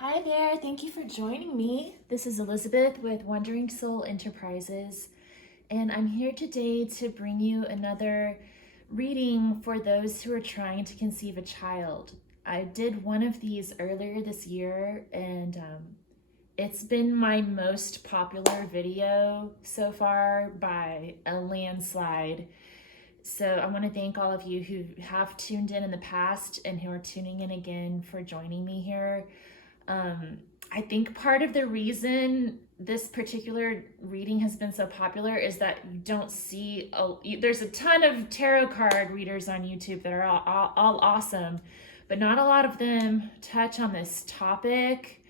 Hi there, thank you for joining me. This is Elizabeth with Wandering Soul Enterprises, and I'm here today to bring you another reading for those who are trying to conceive a child. I did one of these earlier this year, and it's been my most popular video so far by a landslide. So I want to thank all of you who have tuned in the past and who are tuning in again for joining me here. I think part of the reason this particular reading has been so popular is that you don't see, there's a ton of tarot card readers on YouTube that are all awesome, but not a lot of them touch on this topic.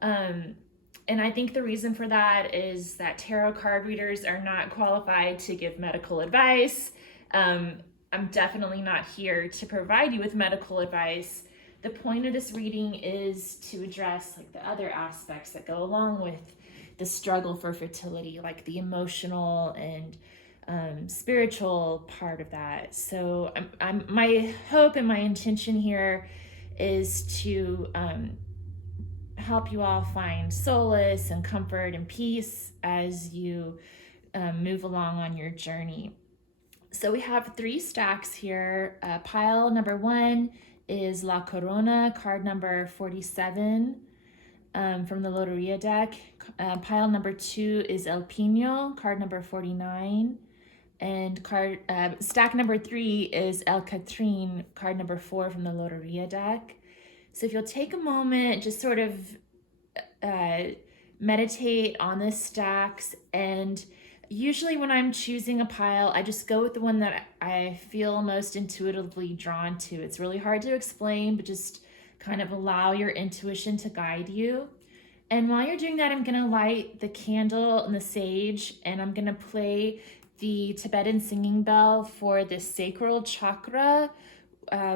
And I think the reason for that is that tarot card readers are not qualified to give medical advice. I'm definitely not here to provide you with medical advice. The point of this reading is to address like the other aspects that go along with the struggle for fertility, like the emotional and spiritual part of that. So my hope and my intention here is to help you all find solace and comfort and peace as you move along on your journey. So we have 3 stacks here. Pile number 1 is La Corona, card number 47 from the Loteria deck. Pile number 2 is El Pino, card number 49. And stack number 3 is El Catrin, card number 4 from the Loteria deck. So if you'll take a moment, just sort of meditate on the stacks, and usually when I'm choosing a pile, I just go with the one that I feel most intuitively drawn to. It's really hard to explain, but just kind of allow your intuition to guide you. And while you're doing that, I'm gonna light the candle and the sage, and I'm gonna play the Tibetan singing bell for the Sacral Chakra,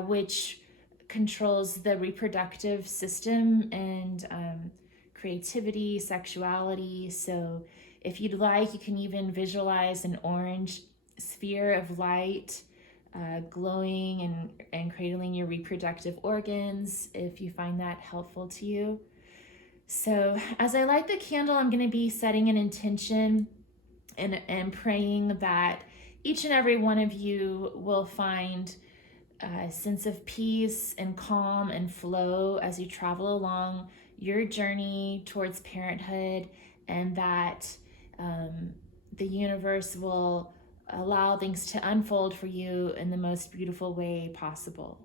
which controls the reproductive system and creativity, sexuality. So if you'd like, you can even visualize an orange sphere of light glowing and cradling your reproductive organs if you find that helpful to you. So as I light the candle, I'm going to be setting an intention and praying that each and every one of you will find a sense of peace and calm and flow as you travel along your journey towards parenthood, and that the universe will allow things to unfold for you in the most beautiful way possible.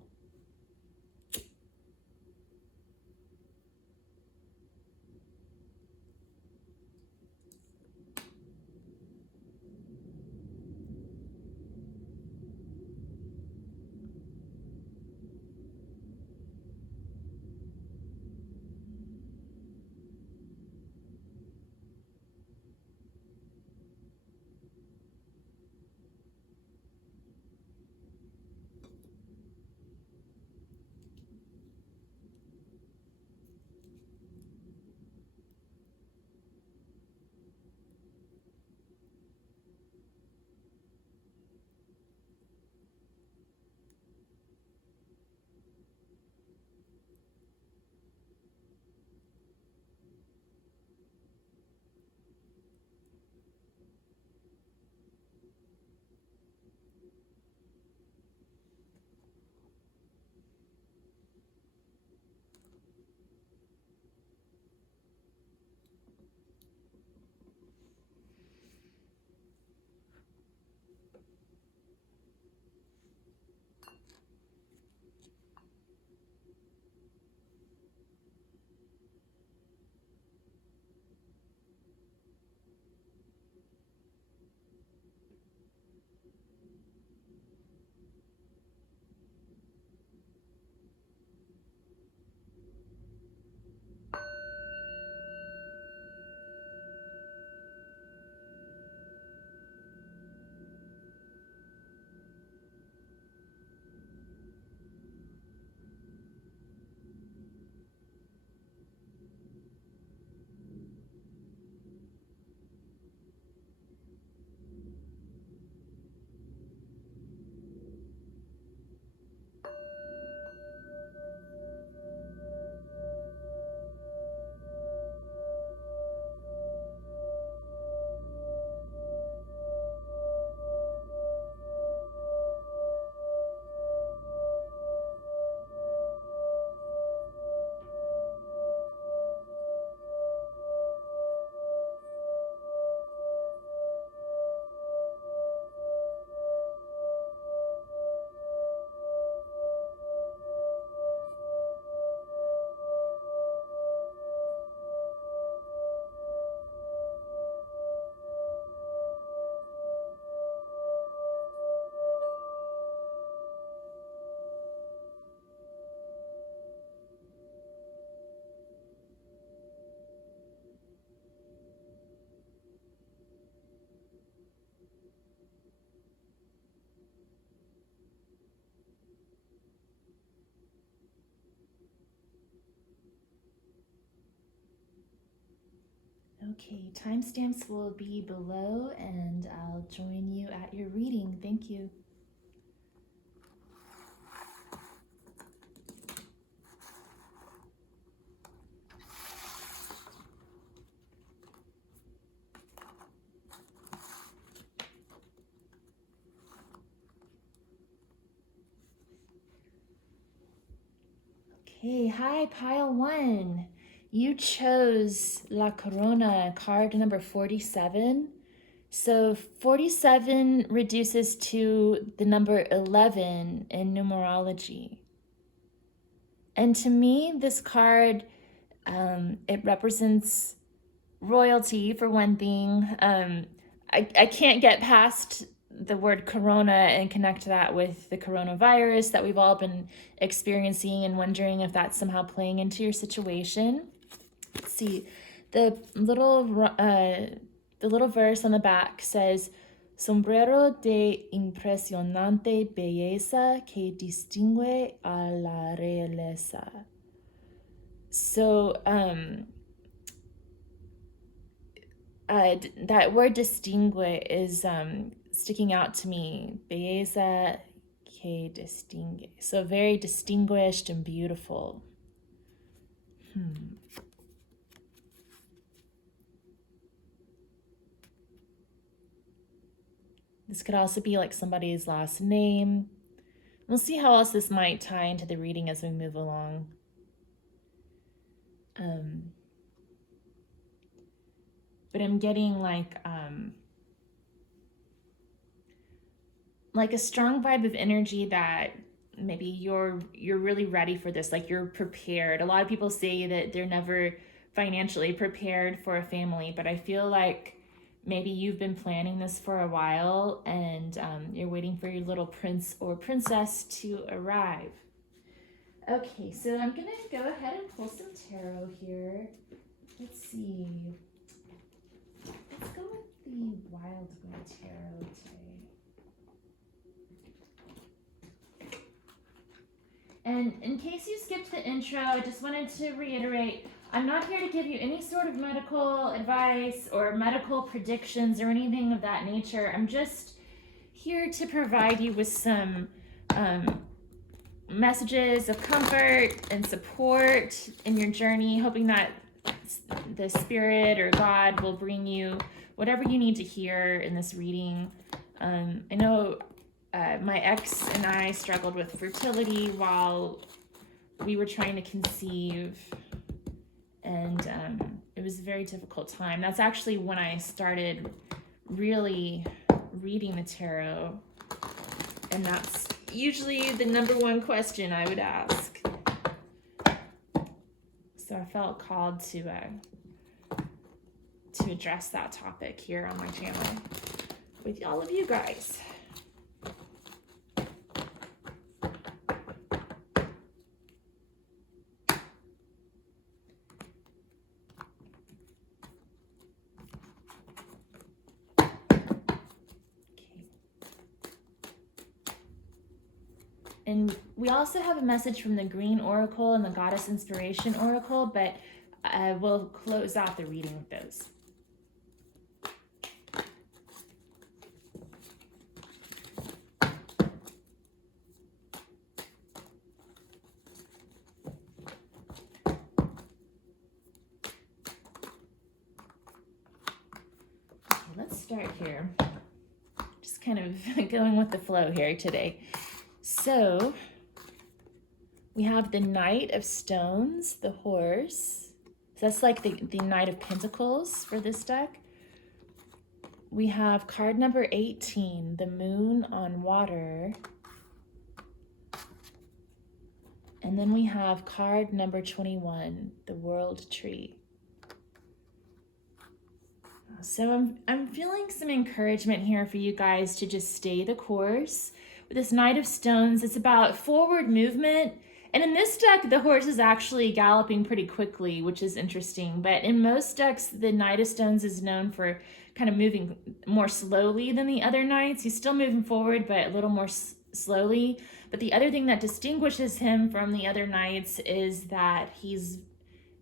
Okay, timestamps will be below and I'll join you at your reading. Thank you. Okay, hi, pile 1. You chose La Corona, card number 47. So 47 reduces to the number 11 in numerology. And to me, this card, it represents royalty for one thing. I can't get past the word corona and connect that with the coronavirus that we've all been experiencing and wondering if that's somehow playing into your situation. Let's see, the little verse on the back says, sombrero de impresionante belleza que distingue a la realeza. So, that word distingue is sticking out to me. Belleza que distingue. So very distinguished and beautiful. This could also be like somebody's last name. We'll see how else this might tie into the reading as we move along. But I'm getting like a strong vibe of energy that maybe you're really ready for this, like you're prepared. A lot of people say that they're never financially prepared for a family, but I feel like maybe you've been planning this for a while and you're waiting for your little prince or princess to arrive. Okay, so I'm gonna go ahead and pull some tarot here. Let's see. Let's go with the Wild Wind Tarot today. And in case you skipped the intro, I just wanted to reiterate, I'm not here to give you any sort of medical advice or medical predictions or anything of that nature. I'm just here to provide you with some messages of comfort and support in your journey, hoping that the Spirit or God will bring you whatever you need to hear in this reading. I know my ex and I struggled with fertility while we were trying to conceive, and it was a very difficult time. That's actually when I started really reading the tarot, and that's usually the number one question I would ask. So I felt called to address that topic here on my channel with all of you guys. And we also have a message from the Green Oracle and the Goddess Inspiration Oracle, but we'll close out the reading with those. Okay, let's start here. Just kind of going with the flow here today. So we have the Knight of Stones, the horse. So that's like the Knight of Pentacles for this deck. We have card number 18, the Moon on Water. And then we have card number 21, the World Tree. So I'm feeling some encouragement here for you guys to just stay the course. With this Knight of Stones, it's about forward movement. And in this deck, the horse is actually galloping pretty quickly, which is interesting. But in most decks, the Knight of Stones is known for kind of moving more slowly than the other knights. He's still moving forward, but a little more slowly. But the other thing that distinguishes him from the other knights is that he's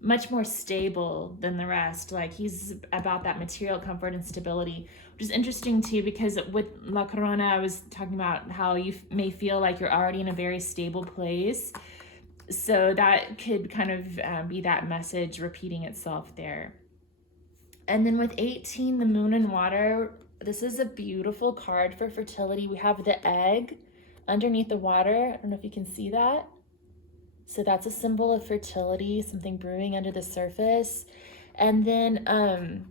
much more stable than the rest. Like he's about that material comfort and stability, which is interesting too, because with La Corona, I was talking about how you may feel like you're already in a very stable place. So that could kind of be that message repeating itself there. And then with 18, the moon and water, this is a beautiful card for fertility. We have the egg underneath the water. I don't know if you can see that. So that's a symbol of fertility, something brewing under the surface. And then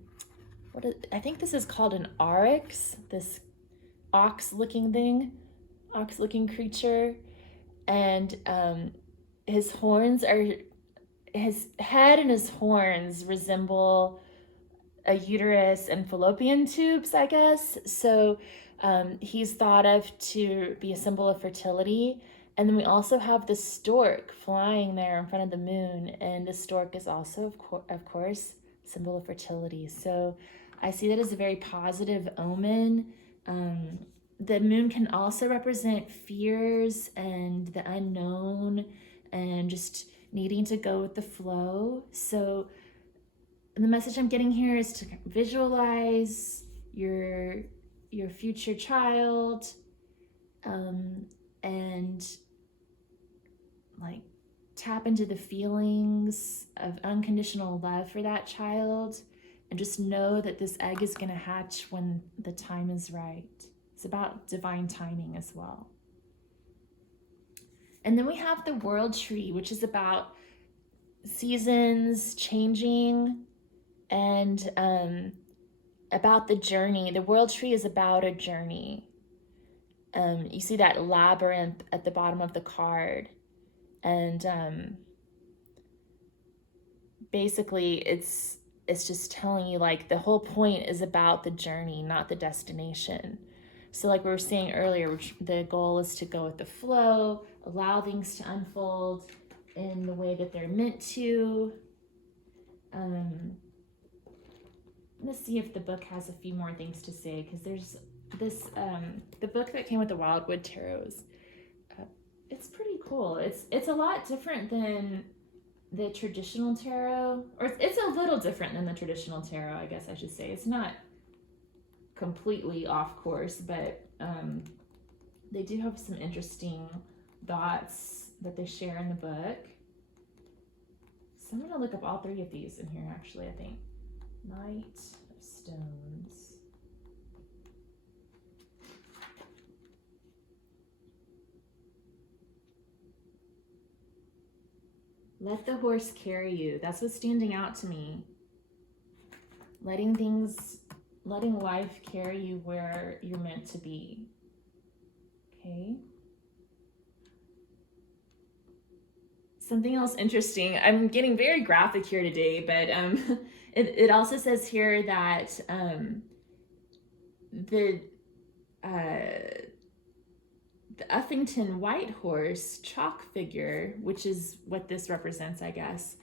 I think this is called an oryx, this ox-looking thing, ox-looking creature. And his head and his horns resemble a uterus and fallopian tubes, I guess. So he's thought of to be a symbol of fertility. And then we also have the stork flying there in front of the moon. And the stork is also, of course, symbol of fertility. So I see that as a very positive omen. The moon can also represent fears and the unknown and just needing to go with the flow. So the message I'm getting here is to visualize your future child, and like tap into the feelings of unconditional love for that child, and just know that this egg is going to hatch when the time is right. It's about divine timing as well. And then we have the world tree, which is about seasons changing and about the journey. The world tree is about a journey. You see that labyrinth at the bottom of the card. And basically it's just telling you like the whole point is about the journey, not the destination. So like we were saying earlier, the goal is to go with the flow, allow things to unfold in the way that they're meant to. Let's see if the book has a few more things to say, because there's this, the book that came with the Wildwood Tarots. It's pretty cool. It's a lot different than the traditional tarot, or it's a little different than the traditional tarot, I guess I should say. It's not completely off course, but they do have some interesting thoughts that they share in the book. So I'm going to look up all three of these in here, actually, I think. Knight of Stones. Let the horse carry you. That's what's standing out to me. Letting life carry you where you're meant to be. Okay. Something else interesting. I'm getting very graphic here today, but it also says here that the Uffington white horse chalk figure, which is what this represents, I guess,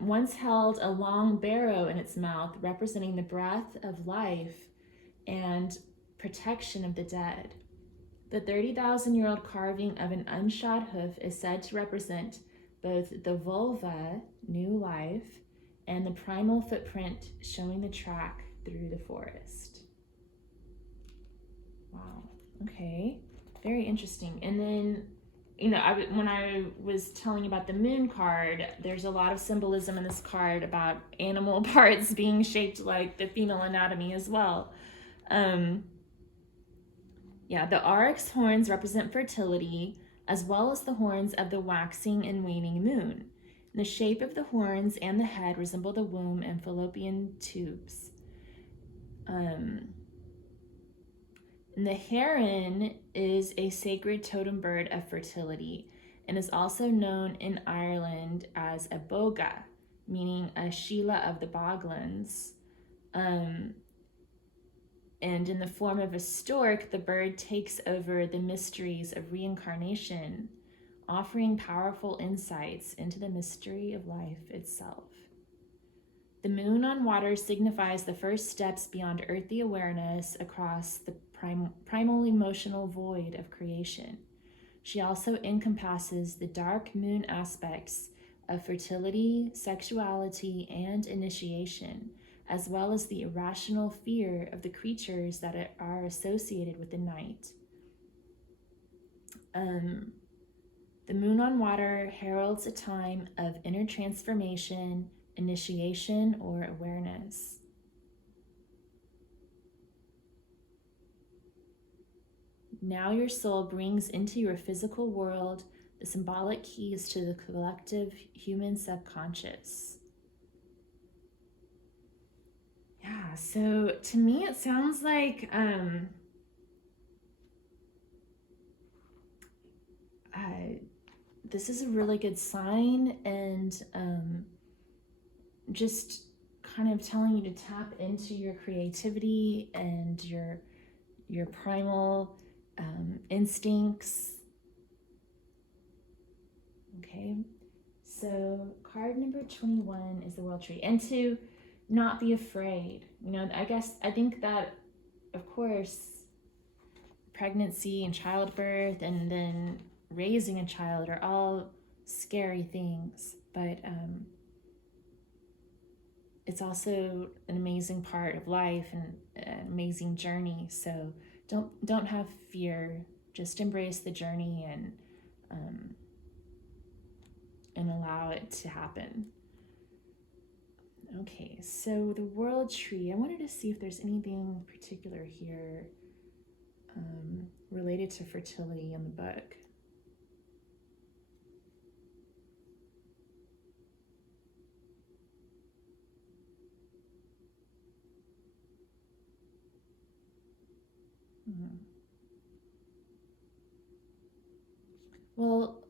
once held a long barrow in its mouth, representing the breath of life and protection of the dead. The 30,000-year-old carving of an unshod hoof is said to represent both the vulva, new life, and the primal footprint showing the track through the forest. Wow, okay, very interesting. And then, you know, when I was telling you about the moon card, there's a lot of symbolism in this card about animal parts being shaped like the female anatomy as well. Yeah, the oryx horns represent fertility, as well as the horns of the waxing and waning moon. The shape of the horns and the head resemble the womb and fallopian tubes. And the heron is a sacred totem bird of fertility and is also known in Ireland as a boga, meaning a Sheila of the Boglands. And in the form of a stork, the bird takes over the mysteries of reincarnation, offering powerful insights into the mystery of life itself. The moon on water signifies the first steps beyond earthly awareness across the primal emotional void of creation. She also encompasses the dark moon aspects of fertility, sexuality, and initiation, as well as the irrational fear of the creatures that are associated with the night. The moon on water heralds a time of inner transformation, initiation, or awareness. Now your soul brings into your physical world the symbolic keys to the collective human subconscious. Yeah, so to me it sounds like this is a really good sign, and just kind of telling you to tap into your creativity and your primal instincts. Okay, so card number 21 is the World Tree, and to not be afraid. I think that, of course, pregnancy and childbirth and then raising a child are all scary things, but it's also an amazing part of life and an amazing journey. So don't have fear. Just embrace the journey and allow it to happen. Okay, so the World Tree. I wanted to see if there's anything particular here related to fertility in the book. Well,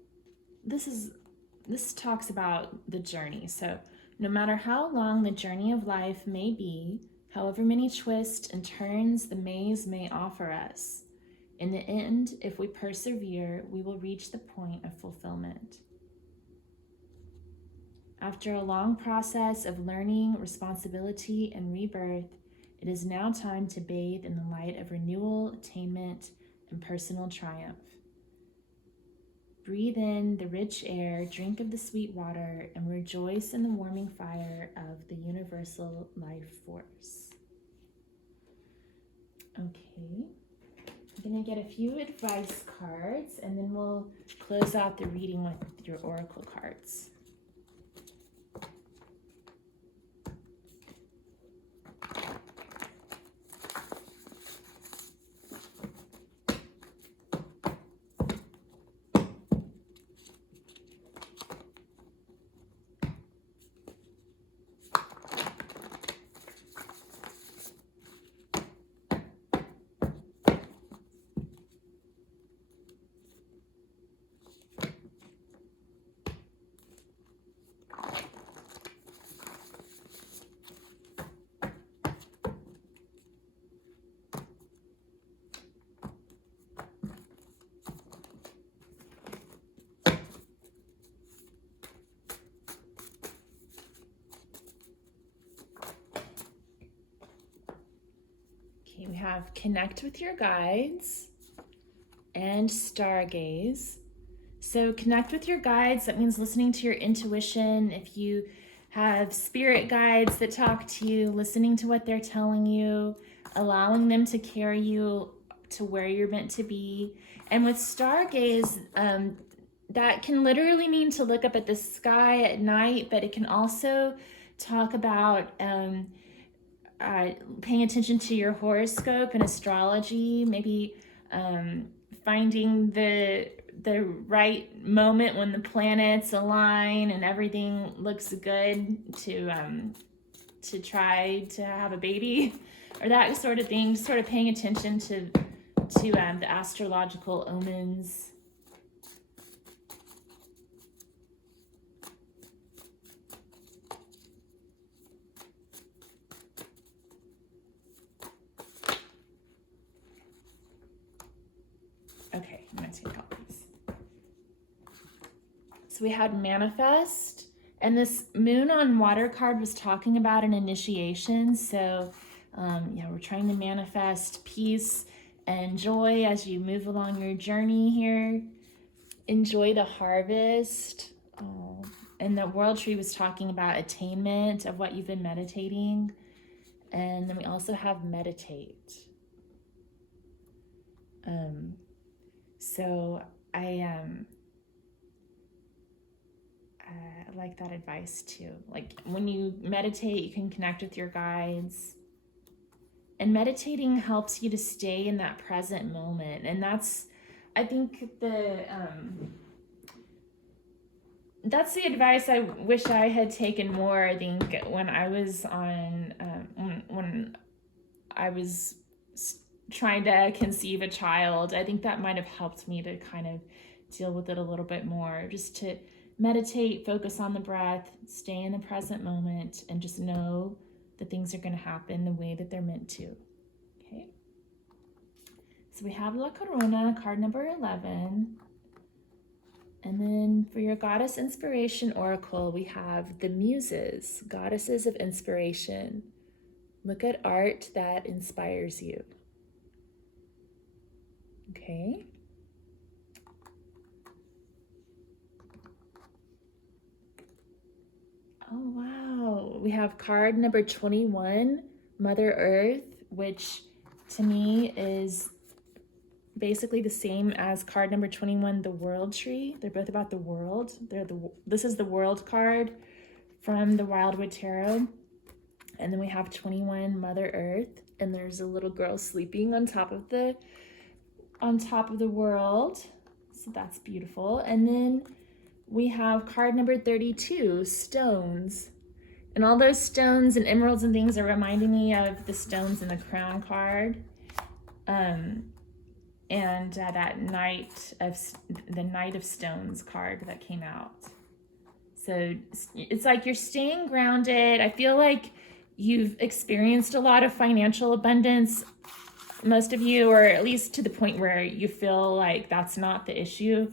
this talks about the journey. So no matter how long the journey of life may be, however many twists and turns the maze may offer us, in the end, if we persevere, we will reach the point of fulfillment. After a long process of learning, responsibility, and rebirth, it is now time to bathe in the light of renewal, attainment, and personal triumph. Breathe in the rich air, drink of the sweet water, and rejoice in the warming fire of the universal life force. Okay, I'm going to get a few advice cards, and then we'll close out the reading with your oracle cards. We have connect with your guides and stargaze. So connect with your guides, that means listening to your intuition. If you have spirit guides that talk to you, listening to what they're telling you, allowing them to carry you to where you're meant to be. And with stargaze, that can literally mean to look up at the sky at night, but it can also talk about paying attention to your horoscope and astrology, maybe finding the right moment when the planets align and everything looks good to try to have a baby, or that sort of thing. Sort of paying attention to the astrological omens. Okay, I'm going to take out these. So we had manifest, and this moon on water card was talking about an initiation. So we're trying to manifest peace and joy as you move along your journey here. Enjoy the harvest. Oh, And the world tree was talking about attainment of what you've been meditating. And then we also have meditate. So I like that advice too. Like when you meditate, you can connect with your guides. And meditating helps you to stay in that present moment. And that's, I think, that's the advice I wish I had taken more. I think when I was on, when I was trying to conceive a child, I think that might have helped me to kind of deal with it a little bit more. Just to meditate, focus on the breath, stay in the present moment, and just know that things are going to happen the way that they're meant to. Okay. So we have La Corona, card number 11. And then for your Goddess Inspiration Oracle, we have the Muses, Goddesses of Inspiration. Look at art that inspires you. Okay. Oh, wow. We have card number 21, Mother Earth, which to me is basically the same as card number 21, the World Tree. They're both about the world. This is the World card from the Wildwood Tarot. And then we have 21, Mother Earth, and there's a little girl sleeping on top of the world. So that's beautiful. And then we have card number 32, Stones. And all those stones and emeralds and things are reminding me of the stones in the Crown card. And that Knight of Stones card that came out. So it's like you're staying grounded. I feel like you've experienced a lot of financial abundance, most of you, or at least to the point where you feel like that's not the issue.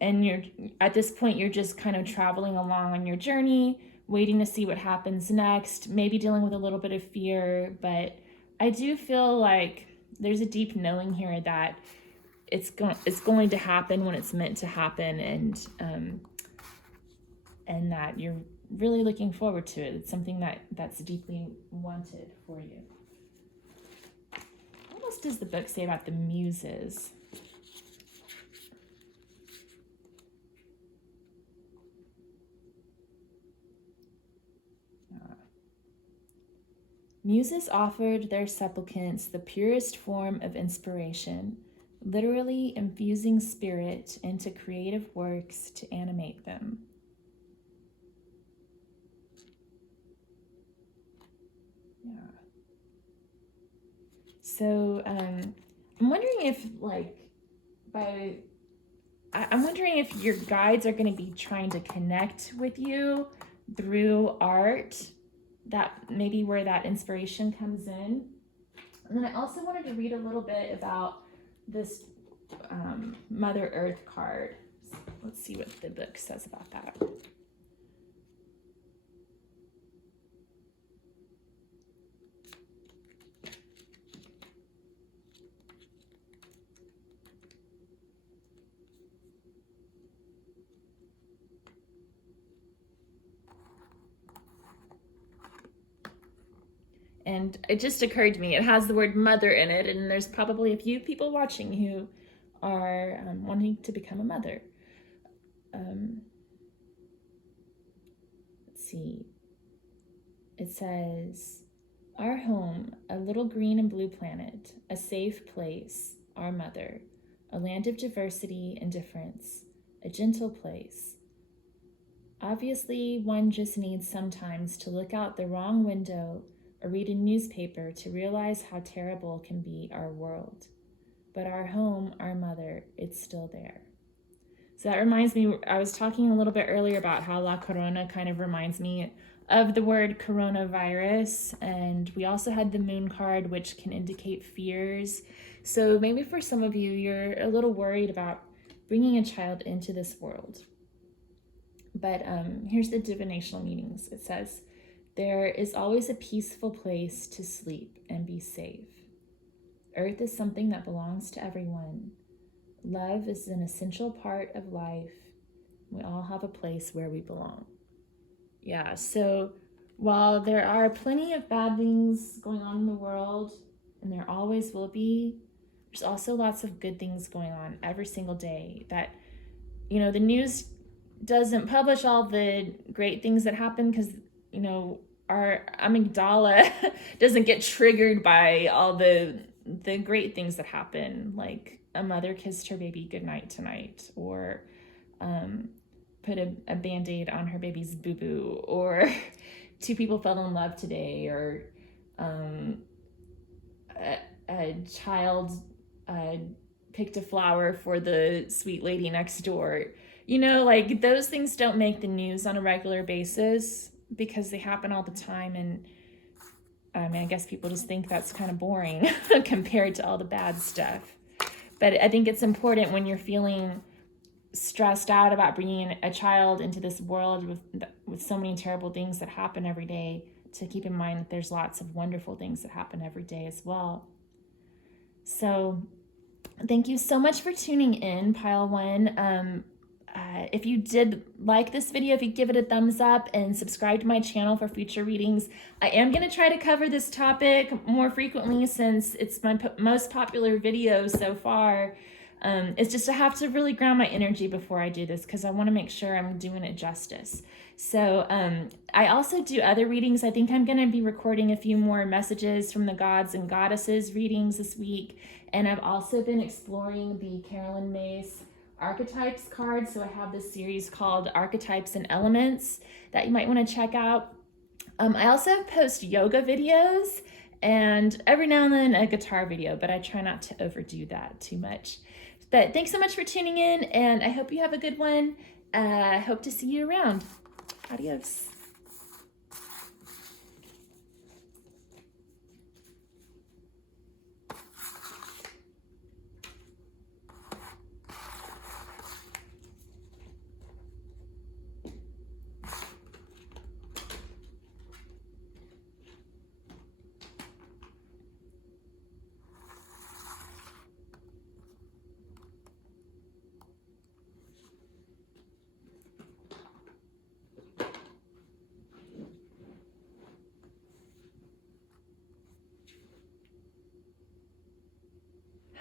And you're at this point, you're just kind of traveling along on your journey, waiting to see what happens next, maybe dealing with a little bit of fear. But I do feel like there's a deep knowing here that it's going to happen when it's meant to happen, and that you're really looking forward to it. It's something that's deeply wanted for you. What else does the book say about the Muses? Muses offered their supplicants the purest form of inspiration, literally infusing spirit into creative works to animate them. Yeah. So I'm wondering if I'm wondering if your guides are going to be trying to connect with you through art. That maybe where that inspiration comes in. And then I also wanted to read a little bit about this Mother Earth card. Let's see what the book says about that. And it just occurred to me, it has the word mother in it, and there's probably a few people watching who are wanting to become a mother. Let's see. It says, our home, a little green and blue planet, a safe place, our mother, a land of diversity and difference, a gentle place. Obviously, one just needs sometimes to look out the wrong window or read a newspaper to realize how terrible can be our world. But our home, our mother, it's still there. So that reminds me, I was talking a little bit earlier about how La Corona kind of reminds me of the word coronavirus. And we also had the moon card, which can indicate fears. So maybe for some of you, you're a little worried about bringing a child into this world. But here's the divinational meanings. It says, there is always a peaceful place to sleep and be safe. Earth is something that belongs to everyone. Love is an essential part of life. We all have a place where we belong. Yeah, so while there are plenty of bad things going on in the world, and there always will be, there's also lots of good things going on every single day that, you know, the news doesn't publish all the great things that happen because, you know, our amygdala doesn't get triggered by all the great things that happen, like a mother kissed her baby goodnight tonight, or put a Band-Aid on her baby's boo-boo, or 2 people fell in love today, or a child picked a flower for the sweet lady next door. You know, like those things don't make the news on a regular basis because they happen all the time. And I mean, I guess people just think that's kind of boring compared to all the bad stuff. But I think it's important when you're feeling stressed out about bringing a child into this world with so many terrible things that happen every day, to keep in mind that there's lots of wonderful things that happen every day as well. So thank you so much for tuning in, Pile 1. If you did like this video, if you give it a thumbs up and subscribe to my channel for future readings. I am going to try to cover this topic more frequently since it's my most popular video so far. It's just I have to really ground my energy before I do this because I want to make sure I'm doing it justice. So I also do other readings. I think I'm going to be recording a few more messages from the gods and goddesses readings this week. And I've also been exploring the Carolyn Mace archetypes card. So I have this series called Archetypes and Elements that you might want to check out. I also post yoga videos and every now and then a guitar video, but I try not to overdo that too much. But thanks so much for tuning in, and I hope you have a good one. I hope to see you around. Adios.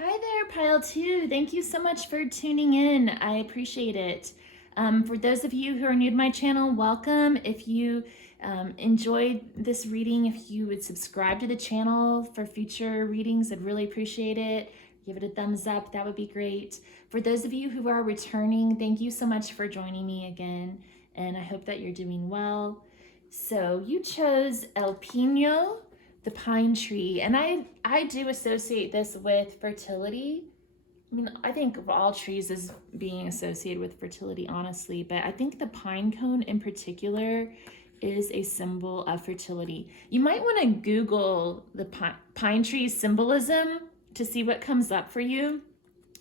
Hi there, Pile 2. Thank you so much for tuning in. I appreciate it. For those of you who are new to my channel, welcome. If you enjoyed this reading, if you would subscribe to the channel for future readings, I'd really appreciate it. Give it a thumbs up. That would be great. For those of you who are returning, thank you so much for joining me again. And I hope that you're doing well. So you chose El Pino, the pine tree, and I do associate this with fertility. I mean, I think of all trees as being associated with fertility, honestly, but I think the pine cone in particular is a symbol of fertility. You might want to Google the pine tree symbolism to see what comes up for you.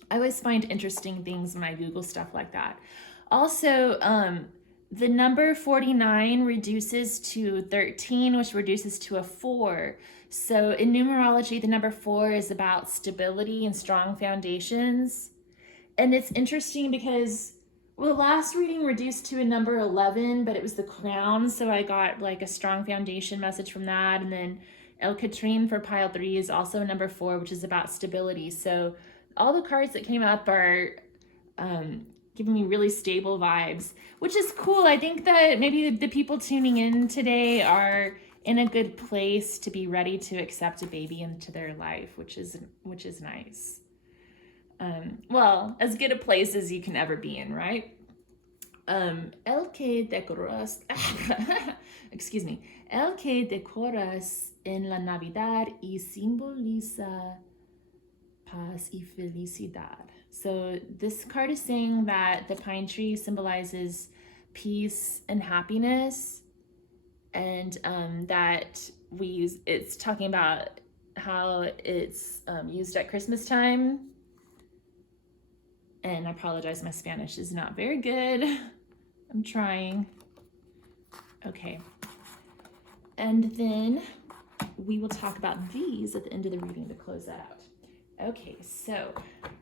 I always find interesting things when I Google stuff like that. Also, the number 49 reduces to 13, which reduces to a 4. So in numerology, the number 4 is about stability and strong foundations. And it's interesting because, well, the last reading reduced to a number 11, but it was the crown. So I got like a strong foundation message from that. And then El Catrin for Pile 3 is also a number 4, which is about stability. So all the cards that came up are giving me really stable vibes, which is cool. I think that maybe the people tuning in today are in a good place to be ready to accept a baby into their life, which is nice. Well, as good a place as you can ever be in, right? El que decoras, excuse me, el que decoras en la Navidad y simboliza paz y felicidad. So this card is saying that the pine tree symbolizes peace and happiness, and that it's talking about how it's used at Christmas time. And I apologize, my Spanish is not very good. I'm trying. Okay. And then we will talk about these at the end of the reading to close that out. Okay, so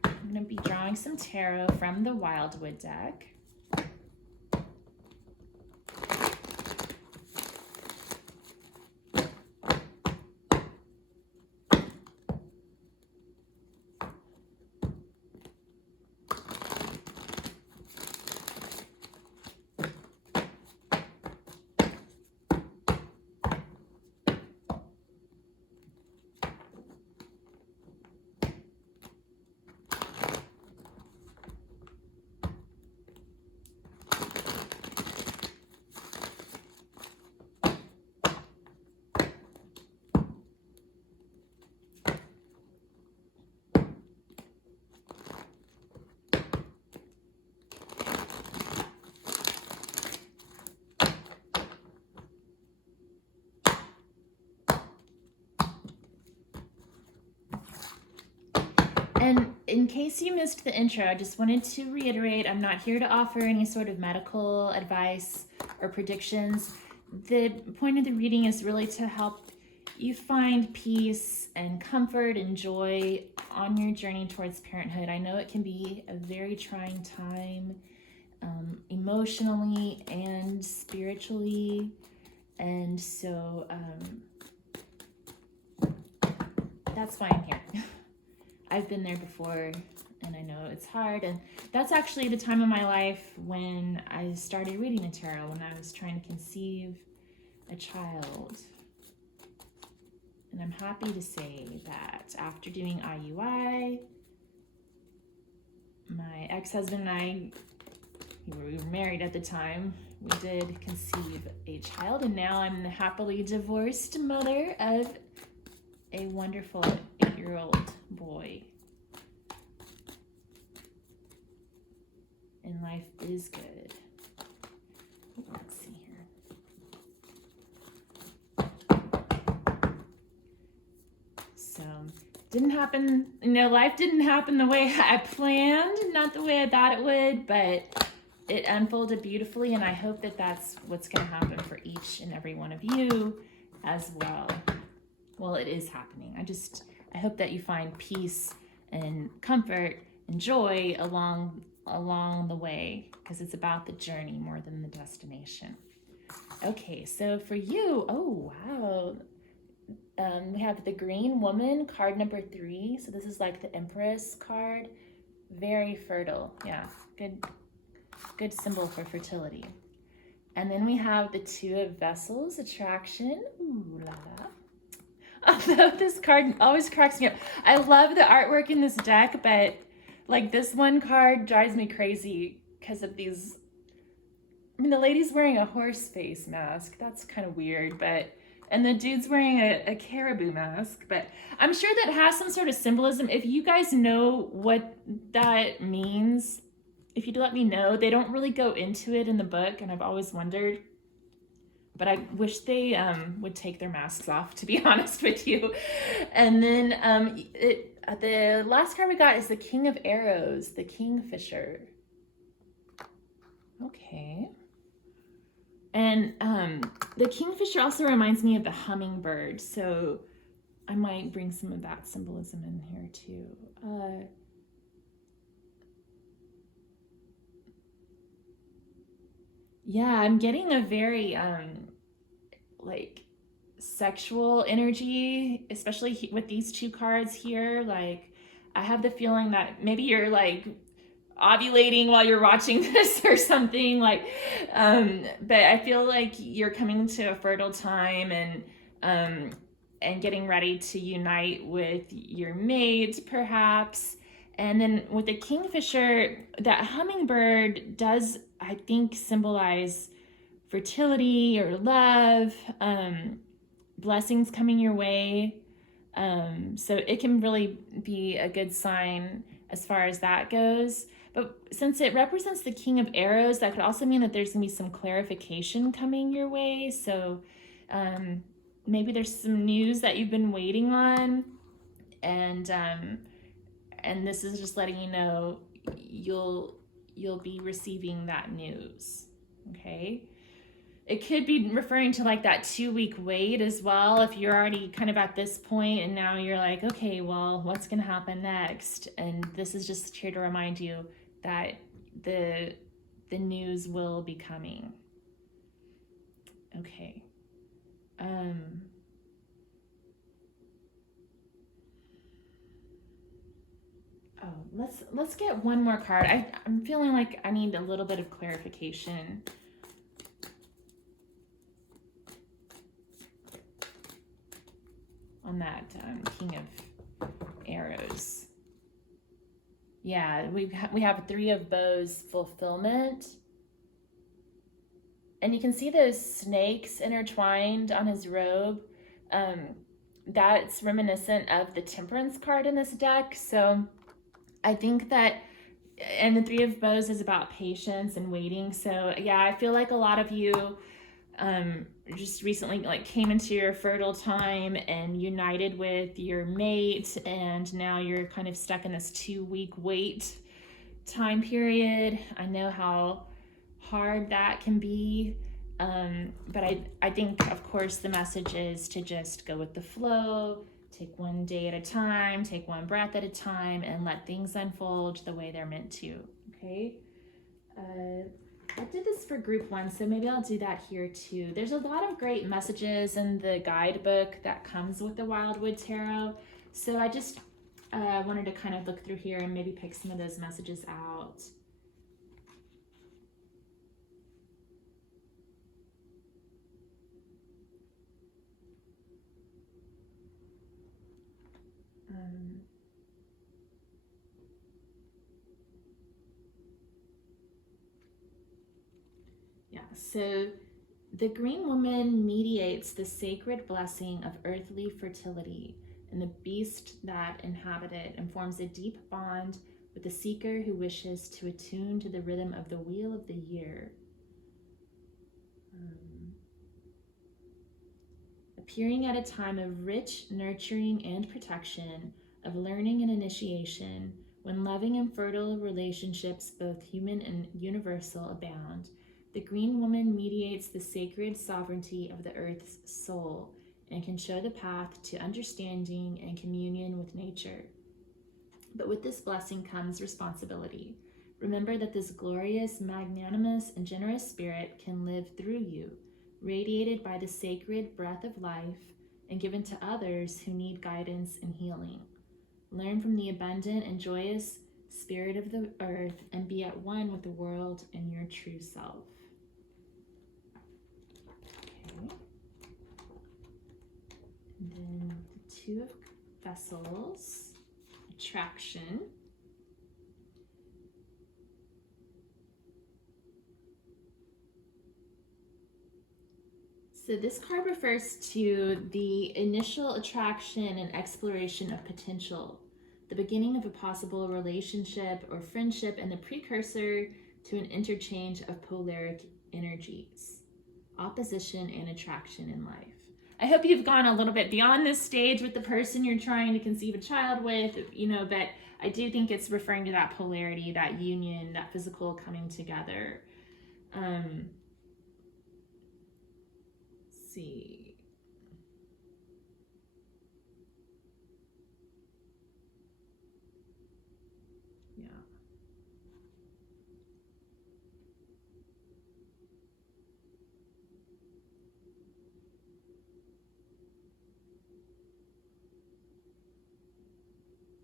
I'm going to be drawing some tarot from the Wildwood deck. And in case you missed the intro, I just wanted to reiterate, I'm not here to offer any sort of medical advice or predictions. The point of the reading is really to help you find peace and comfort and joy on your journey towards parenthood. I know it can be a very trying time, emotionally and spiritually. And so that's why I'm here. I've been there before, and I know it's hard. And that's actually the time of my life when I started reading the tarot, when I was trying to conceive a child. And I'm happy to say that after doing IUI, my ex-husband and I, we were married at the time, we did conceive a child, and now I'm the happily divorced mother of a wonderful 8-year-old boy. And life is good. Let's see here. So, didn't happen, life didn't happen the way I planned, not the way I thought it would, but it unfolded beautifully, and I hope that that's what's going to happen for each and every one of you as well. Well, it is happening. I hope that you find peace and comfort and joy along the way, because it's about the journey more than the destination. Okay, so for you, oh wow, we have the Green Woman, card number 3. So this is like the Empress card. Very fertile. Yeah, good symbol for fertility. And then we have the 2 of Vessels, attraction. Ooh la la. Although this card always cracks me up. I love the artwork in this deck, but like this one card drives me crazy because of these. I mean, the lady's wearing a horse face mask. That's kind of weird, and the dude's wearing a caribou mask, but I'm sure that has some sort of symbolism. If you guys know what that means, if you'd let me know. They don't really go into it in the book, and I've always wondered. But I wish they would take their masks off, to be honest with you. And then the last card we got is the King of Arrows, the Kingfisher. Okay. And the Kingfisher also reminds me of the hummingbird, so I might bring some of that symbolism in here too. Yeah, I'm getting a very like sexual energy, especially with these 2 cards here. Like, I have the feeling that maybe you're like ovulating while you're watching this or something, like but I feel like you're coming to a fertile time and getting ready to unite with your mate perhaps. And then with the Kingfisher, that hummingbird does, I think, symbolize fertility or love, blessings coming your way. So it can really be a good sign as far as that goes. But since it represents the King of Arrows, that could also mean that there's going to be some clarification coming your way. So maybe there's some news that you've been waiting on, and this is just letting you know you'll be receiving that news. Okay. It could be referring to like that 2-week wait as well. If you're already kind of at this point and now you're like, okay, well, what's going to happen next? And this is just here to remind you that the news will be coming. Okay. Let's get one more card. I'm feeling like I need a little bit of clarification. On that King of Arrows. Yeah, we have 3 of Bows, fulfillment. And you can see those snakes intertwined on his robe. That's reminiscent of the Temperance card in this deck. So I think that, and the 3 of Bows is about patience and waiting. So yeah, I feel like a lot of you just recently like came into your fertile time and united with your mate, and now you're kind of stuck in this 2-week wait time period. I know how hard that can be. But I think, of course, the message is to just go with the flow, take one day at a time, take one breath at a time, and let things unfold the way they're meant to, okay? I did this for group 1, so maybe I'll do that here too. There's a lot of great messages in the guidebook that comes with the Wildwood Tarot, so I just wanted to kind of look through here and maybe pick some of those messages out. Yeah, so the green woman mediates the sacred blessing of earthly fertility and the beast that inhabit it, and forms a deep bond with the seeker who wishes to attune to the rhythm of the wheel of the year. Appearing at a time of rich nurturing and protection, of learning and initiation, when loving and fertile relationships, both human and universal, abound, the green woman mediates the sacred sovereignty of the earth's soul and can show the path to understanding and communion with nature. But with this blessing comes responsibility. Remember that this glorious, magnanimous, and generous spirit can live through you, radiated by the sacred breath of life and given to others who need guidance and healing. Learn from the abundant and joyous spirit of the earth and be at one with the world and your true self. Okay. And then the 2 of Vessels, attraction. So this card refers to the initial attraction and exploration of potential, the beginning of a possible relationship or friendship, and the precursor to an interchange of polaric energies, opposition and attraction in life. I hope you've gone a little bit beyond this stage with the person you're trying to conceive a child with, but I do think it's referring to that polarity, that union, that physical coming together. Let's see. Yeah.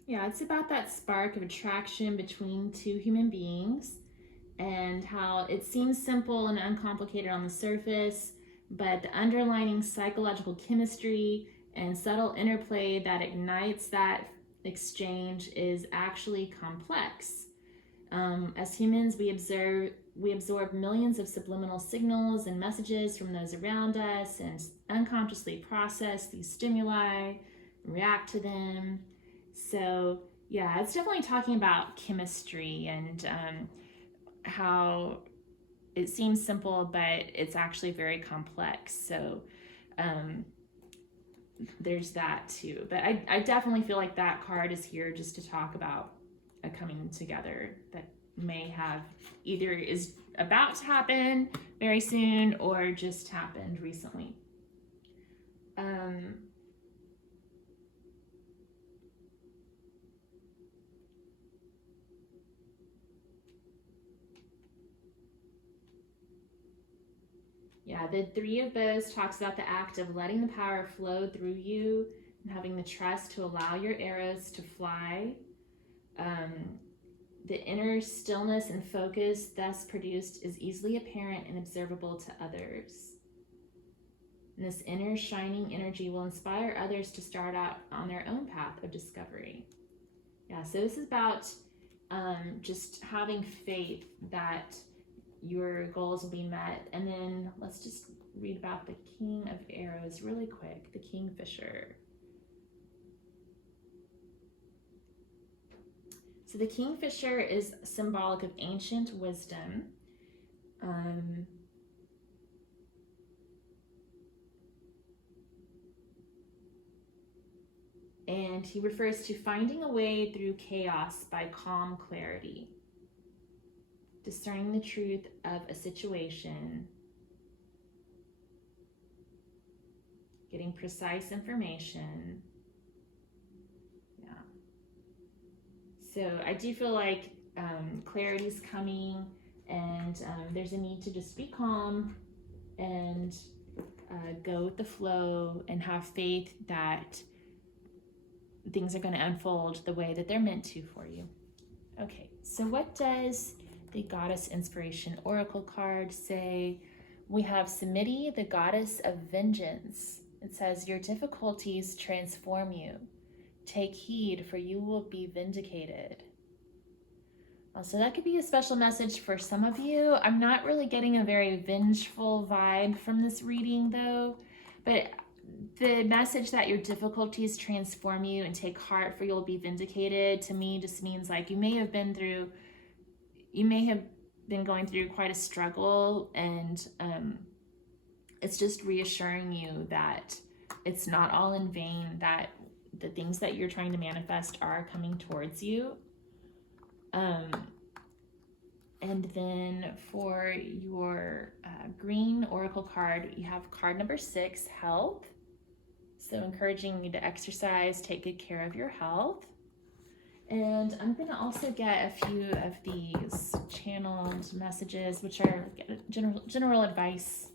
Yeah, it's about that spark of attraction between 2 human beings, and how it seems simple and uncomplicated on the surface, but the underlying psychological chemistry and subtle interplay that ignites that exchange is actually complex. As humans, we absorb millions of subliminal signals and messages from those around us and unconsciously process these stimuli, react to them. So yeah, it's definitely talking about chemistry and how it seems simple, but it's actually very complex. So there's that too. But I definitely feel like that card is here just to talk about a coming together that may have either is about to happen very soon or just happened recently. Yeah, the 3 of Bows talks about the act of letting the power flow through you and having the trust to allow your arrows to fly. The inner stillness and focus thus produced is easily apparent and observable to others. And this inner shining energy will inspire others to start out on their own path of discovery. Yeah, so this is about just having faith that your goals will be met. And then let's just read about the King of Arrows really quick, the Kingfisher. So the Kingfisher is symbolic of ancient wisdom. And he refers to finding a way through chaos by calm clarity, discerning the truth of a situation, getting precise information. Yeah. So I do feel like clarity's coming, and there's a need to just be calm and go with the flow and have faith that things are going to unfold the way that they're meant to for you. Okay, so what does the Goddess Inspiration Oracle card say? We have Samiti, the Goddess of Vengeance. It says, your difficulties transform you. Take heed, for you will be vindicated. So that could be a special message for some of you. I'm not really getting a very vengeful vibe from this reading though, but the message that your difficulties transform you and take heart, for you'll be vindicated, to me just means like you may have been going through quite a struggle, and it's just reassuring you that it's not all in vain, that the things that you're trying to manifest are coming towards you. And then for your green oracle card, you have card number 6, health. So encouraging you to exercise, take good care of your health. And I'm going to also get a few of these channeled messages, which are general advice.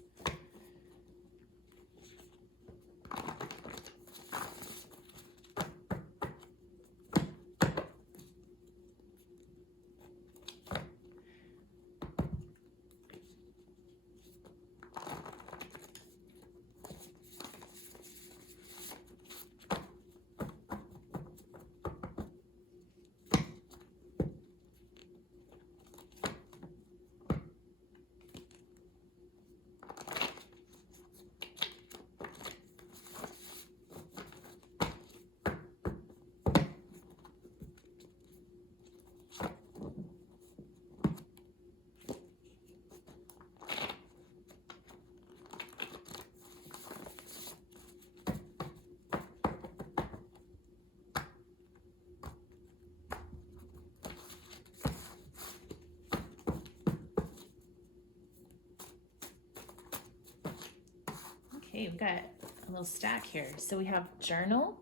Okay, we've got a little stack here. So we have journal,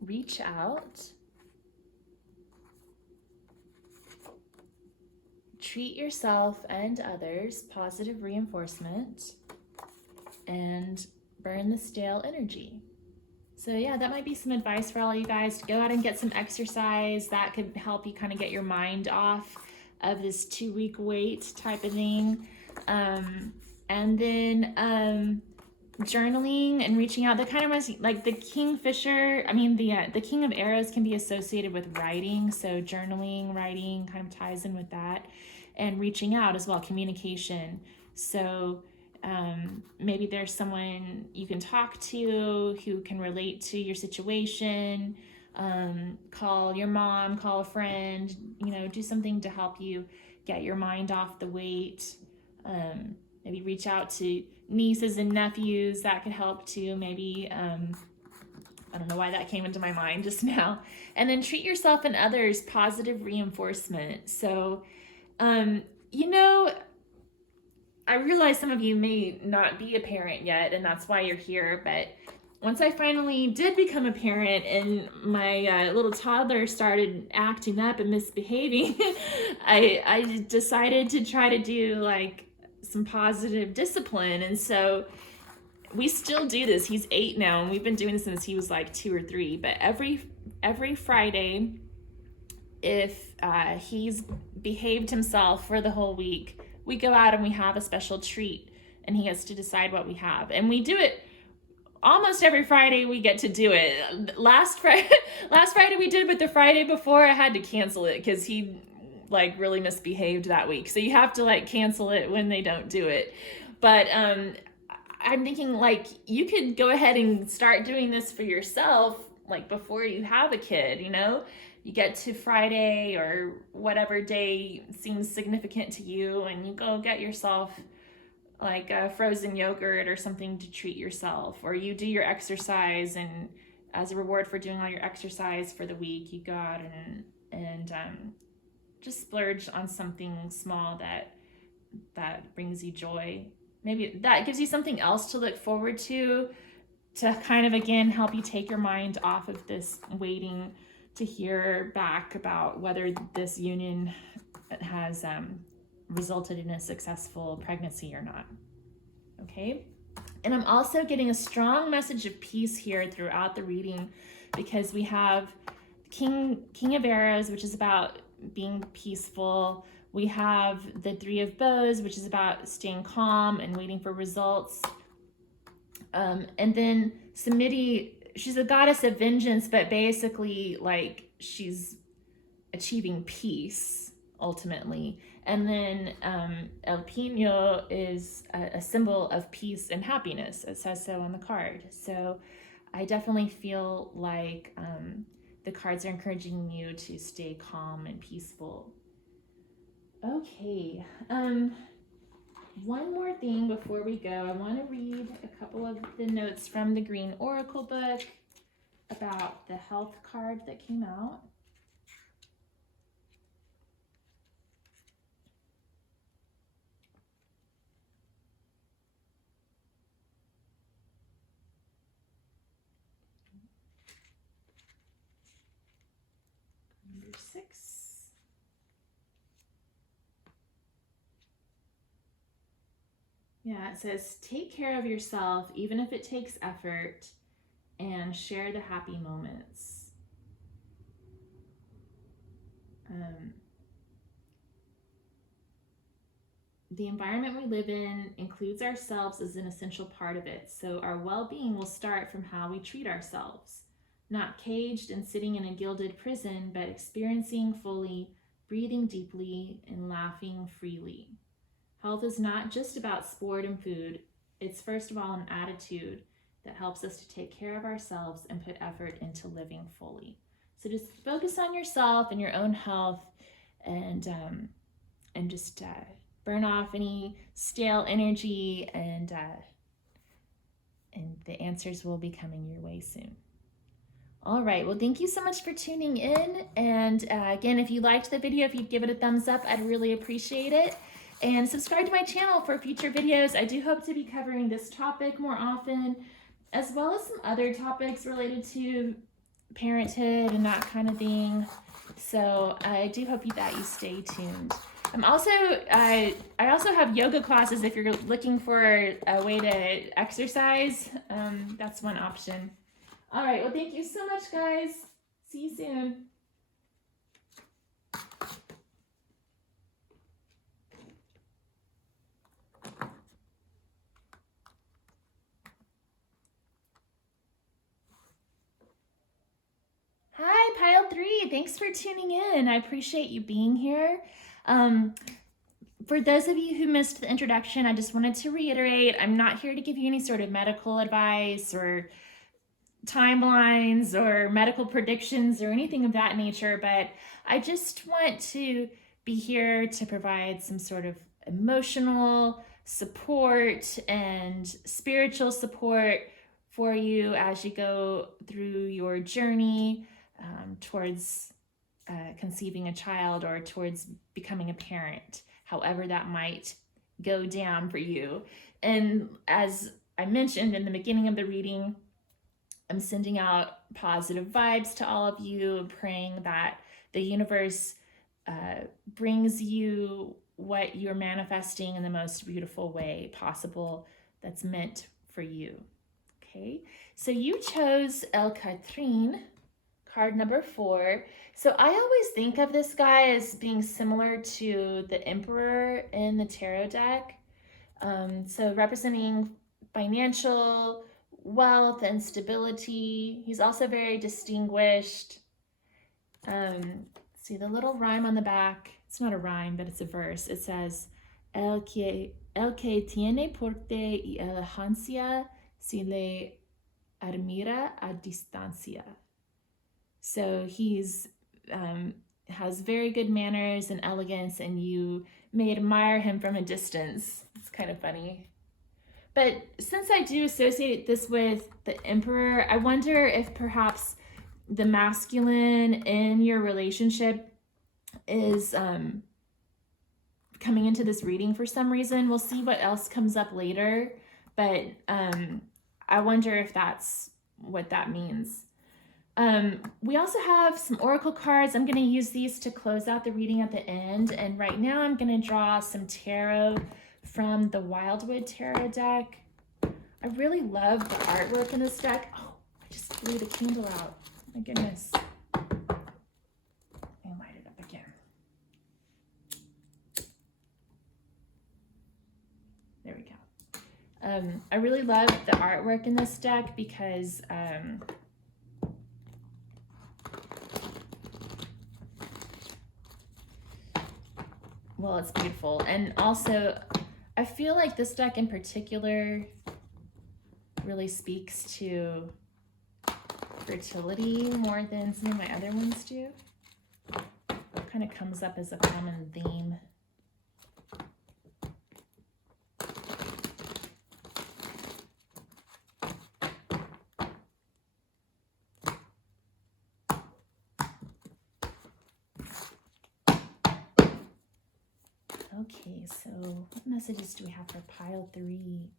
reach out, treat yourself and others, positive reinforcement, and burn the stale energy. So yeah, that might be some advice for all you guys to go out and get some exercise. That could help you kind of get your mind off of this 2-week wait type of thing. And then journaling and reaching out. That kind of was like the kingfisher. I mean, the king of arrows can be associated with writing. So journaling, writing kind of ties in with that, and reaching out as well, communication. So maybe there's someone you can talk to who can relate to your situation. Call your mom, call a friend, do something to help you get your mind off the weight. Maybe reach out to nieces and nephews. That could help too. Maybe, I don't know why that came into my mind just now. And then treat yourself and others, positive reinforcement. So, I realize some of you may not be a parent yet, and that's why you're here. But once I finally did become a parent and my little toddler started acting up and misbehaving, I decided to try to do like some positive discipline. And so we still do this. He's 8 now, and we've been doing this since he was like 2 or 3. But every Friday, if he's behaved himself for the whole week, we go out and we have a special treat, and he has to decide what we have. And we do it almost every Friday. We get to do it. Last Friday we did it, but the Friday before I had to cancel it because he like really misbehaved that week. So you have to like cancel it when they don't do it. But I'm thinking like you could go ahead and start doing this for yourself, like before you have a kid, you get to Friday or whatever day seems significant to you, and you go get yourself like a frozen yogurt or something to treat yourself, or you do your exercise, and as a reward for doing all your exercise for the week, you go out and just splurge on something small that brings you joy. Maybe that gives you something else to look forward to kind of, again, help you take your mind off of this waiting to hear back about whether this union has resulted in a successful pregnancy or not. Okay? And I'm also getting a strong message of peace here throughout the reading, because we have King of Arrows, which is about being peaceful. We have the Three of Bows, which is about staying calm and waiting for results. And then Samiti, she's a goddess of vengeance, but basically like she's achieving peace ultimately. And then El Pino is a symbol of peace and happiness. It says so on the card. So I definitely feel like the cards are encouraging you to stay calm and peaceful. Okay. One more thing before we go. I want to read a couple of the notes from the Green Oracle book about the health card that came out. Number 6. Yeah, it says, take care of yourself, even if it takes effort, and share the happy moments. The environment we live in includes ourselves as an essential part of it, so our well-being will start from how we treat ourselves. Not caged and sitting in a gilded prison, but experiencing fully, breathing deeply, and laughing freely. Health is not just about sport and food. It's first of all an attitude that helps us to take care of ourselves and put effort into living fully. So just focus on yourself and your own health, and just burn off any stale energy, and the answers will be coming your way soon. All right, well, thank you so much for tuning in. And again, if you liked the video, if you'd give it a thumbs up, I'd really appreciate it. And subscribe to my channel for future videos. I do hope to be covering this topic more often, as well as some other topics related to parenthood and that kind of thing. So I do hope that you stay tuned. I also have yoga classes if you're looking for a way to exercise. That's one option. All right, well, thank you so much, guys. See you soon. Hi, Pile 3. Thanks for tuning in. I appreciate you being here. For those of you who missed the introduction, I just wanted to reiterate, I'm not here to give you any sort of medical advice or timelines or medical predictions or anything of that nature, but I just want to be here to provide some sort of emotional support and spiritual support for you as you go through your journey towards conceiving a child, or towards becoming a parent, however that might go down for you. And as I mentioned in the beginning of the reading, I'm sending out positive vibes to all of you, praying that the universe brings you what you're manifesting in the most beautiful way possible that's meant for you. Okay, so you chose El Catrin, card number 4. So I always think of this guy as being similar to the Emperor in the tarot deck. So representing financial wealth and stability. He's also very distinguished. See the little rhyme on the back? It's not a rhyme, but it's a verse. It says, El que tiene porte y elegancia si le admira a distancia. So he's has very good manners and elegance, and you may admire him from a distance. It's kind of funny. But since I do associate this with the Emperor, I wonder if perhaps the masculine in your relationship is coming into this reading for some reason. We'll see what else comes up later, but I wonder if that's what that means. We also have some oracle cards. I'm going to use these to close out the reading at the end. And right now I'm going to draw some tarot from the Wildwood Tarot deck. I really love the artwork in this deck. Oh, I just blew the candle out. My goodness. Let me light it up again. There we go. I really love the artwork in this deck because well, it's beautiful. And also, I feel like this deck in particular really speaks to fertility more than some of my other ones do. It kind of comes up as a common theme. Okay, so what messages do we have for pile 3?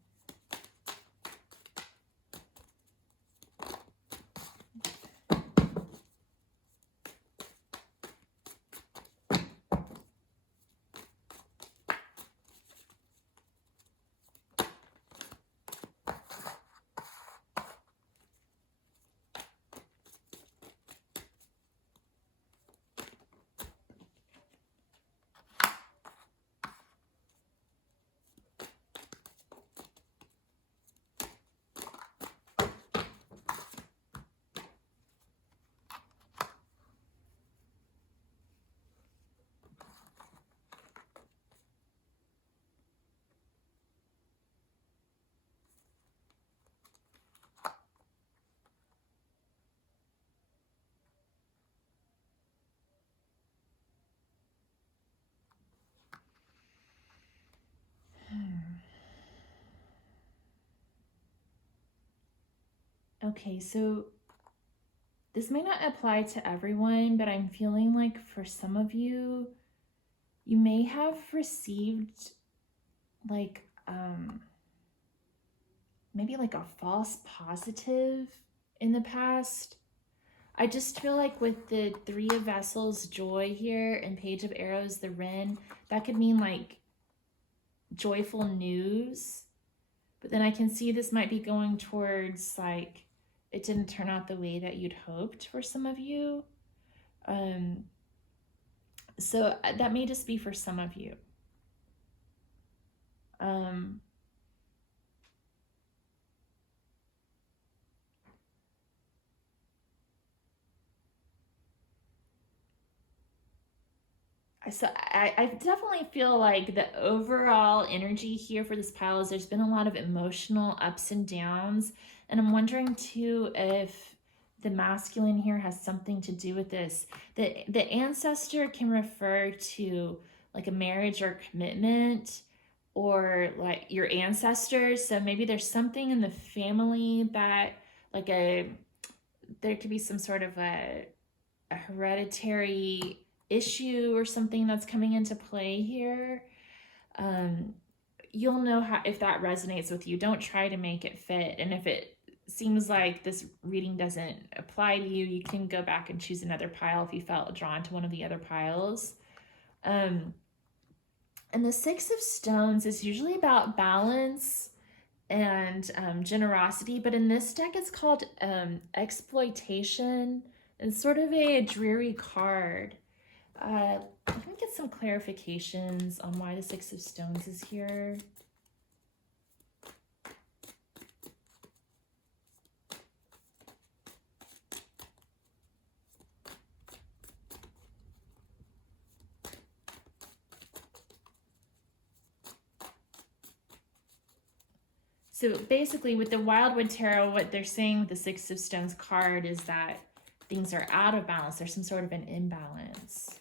Okay, so this may not apply to everyone, but I'm feeling like for some of you, you may have received like maybe like a false positive in the past. I just feel like with the 3 of Vessels, joy here, and Page of Arrows, the Wren, that could mean like joyful news. But then I can see this might be going towards like it didn't turn out the way that you'd hoped for some of you. So that may just be for some of you. So I definitely feel like the overall energy here for this pile is there's been a lot of emotional ups and downs. And I'm wondering too if the masculine here has something to do with this. The ancestor can refer to like a marriage or commitment or like your ancestors. So maybe there's something in the family that like there could be some sort of a hereditary issue or something that's coming into play here. You'll know how if that resonates with you. Don't try to make it fit. And if it seems like this reading doesn't apply to you, you can go back and choose another pile if you felt drawn to one of the other piles. And the 6 of Stones is usually about balance and generosity, but in this deck it's called exploitation. It's sort of a dreary card. Let me get some clarifications on why the 6 of Stones is here. So basically with the Wildwood Tarot, what they're saying with the 6 of Stones card is that things are out of balance. There's some sort of an imbalance.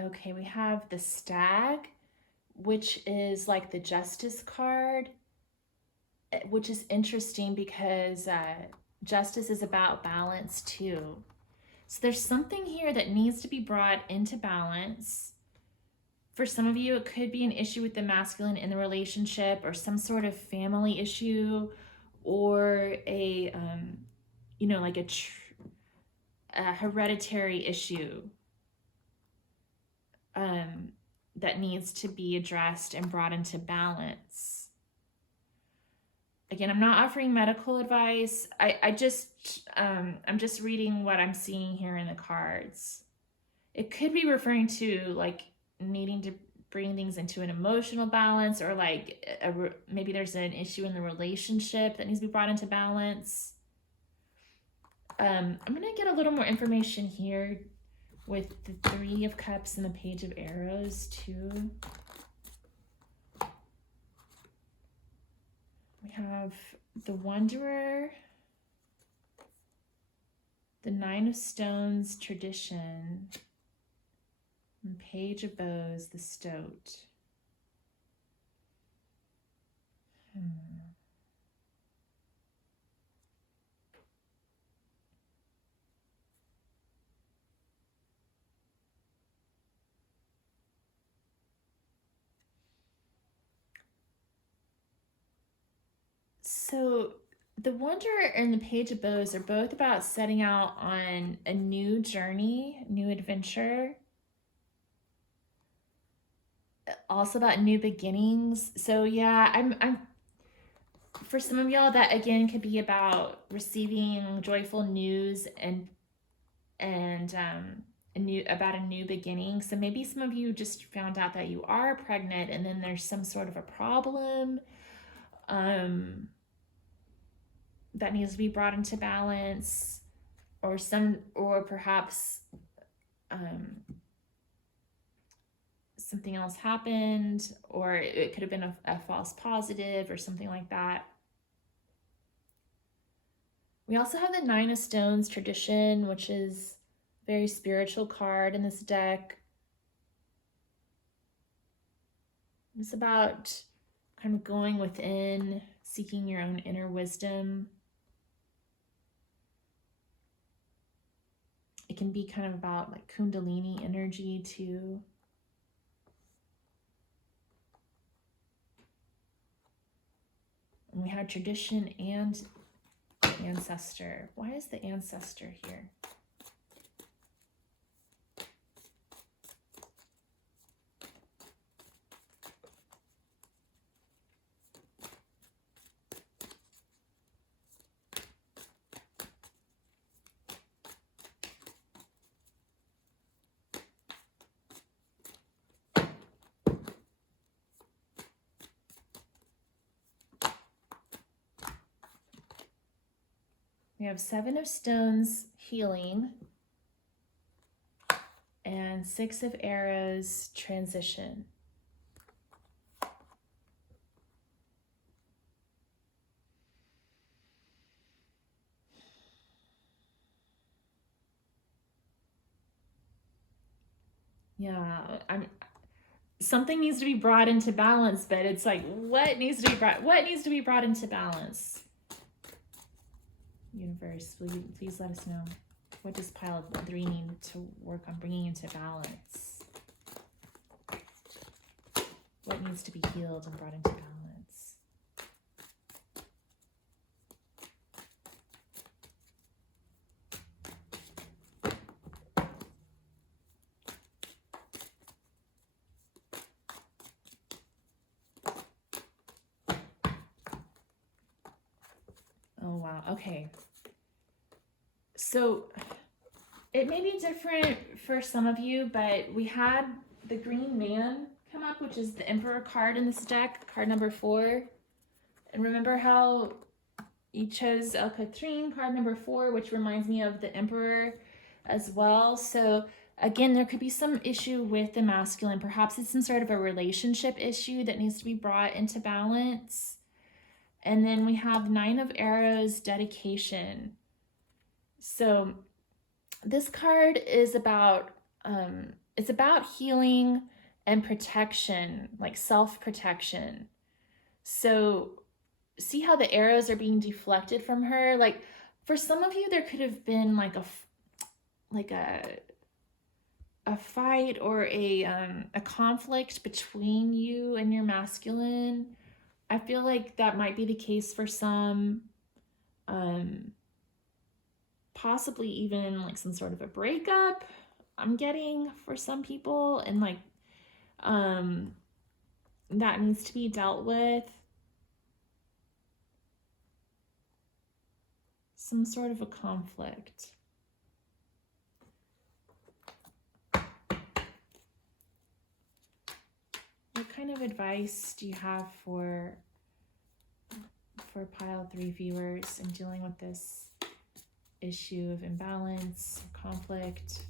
Okay, we have the Stag, which is like the Justice card, which is interesting because Justice is about balance too. So there's something here that needs to be brought into balance. For some of you, it could be an issue with the masculine in the relationship, or some sort of family issue, or a, like a hereditary issue that needs to be addressed and brought into balance. Again, I'm not offering medical advice. I'm just reading what I'm seeing here in the cards. It could be referring to like needing to bring things into an emotional balance, or like maybe there's an issue in the relationship that needs to be brought into balance. I'm gonna get a little more information here with the Three of Cups and the Page of Arrows too. We have the Wanderer, the Nine of Stones, Tradition, and Page of Bows, the Stoat. So the Wanderer and the Page of Bows are both about setting out on a new journey, new adventure. Also about new beginnings. So yeah, I'm for some of y'all, that again could be about receiving joyful news and about a new beginning. So maybe some of you just found out that you are pregnant, and then there's some sort of a problem that needs to be brought into balance, or perhaps something else happened, or it could have been a false positive or something like that. We also have the Nine of Stones, Tradition, which is a very spiritual card in this deck. It's about kind of going within, seeking your own inner wisdom. It can be kind of about like Kundalini energy too. And we have Tradition and Ancestor. Why is the Ancestor here? We have Seven of Stones, Healing, and Six of Arrows, Transition. Yeah, something needs to be brought into balance, but it's like, what needs to be brought into balance? Universe, will you please let us know? What does pile 3 need to work on bringing into balance? What needs to be healed and brought into balance? Oh, wow. Okay. So it may be different for some of you, but we had the Green Man come up, which is the Emperor card in this deck, card number 4. And remember how you chose El Catrin, card number 4, which reminds me of the Emperor as well. So again, there could be some issue with the masculine. Perhaps it's some sort of a relationship issue that needs to be brought into balance. And then we have Nine of Arrows, Dedication. So this card is about it's about healing and protection, like self-protection. So see how the arrows are being deflected from her? Like for some of you, there could have been like a fight or a conflict between you and your masculine. I feel like that might be the case for some. Possibly even like some sort of a breakup I'm getting for some people, and like that needs to be dealt with. Some sort of a conflict. What kind of advice do you have for pile 3 viewers in dealing with this issue of imbalance, conflict?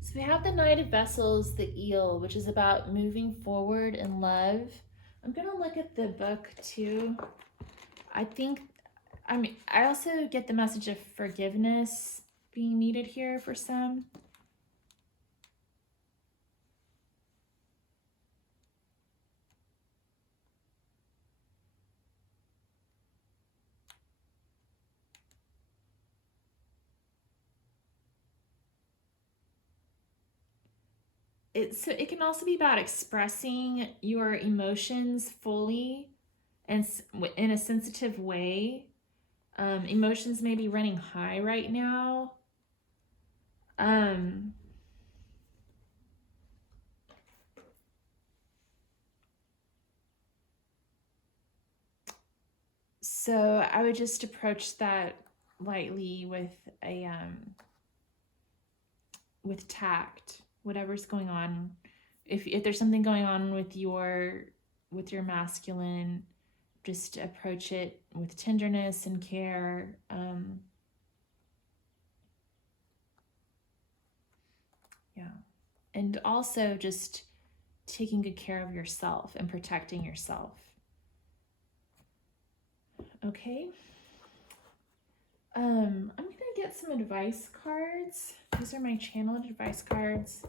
So we have the Knight of Vessels, the eel, which is about moving forward in love. I'm going to look at the book too. I also get the message of forgiveness being needed here for some. It can also be about expressing your emotions fully and in a sensitive way. Emotions may be running high right now. So I would just approach that lightly with tact. Whatever's going on, if there's something going on with your masculine, just approach it with tenderness and care. Yeah, and also just taking good care of yourself and protecting yourself. Okay. I'm gonna get some advice cards. These are my channeled advice cards.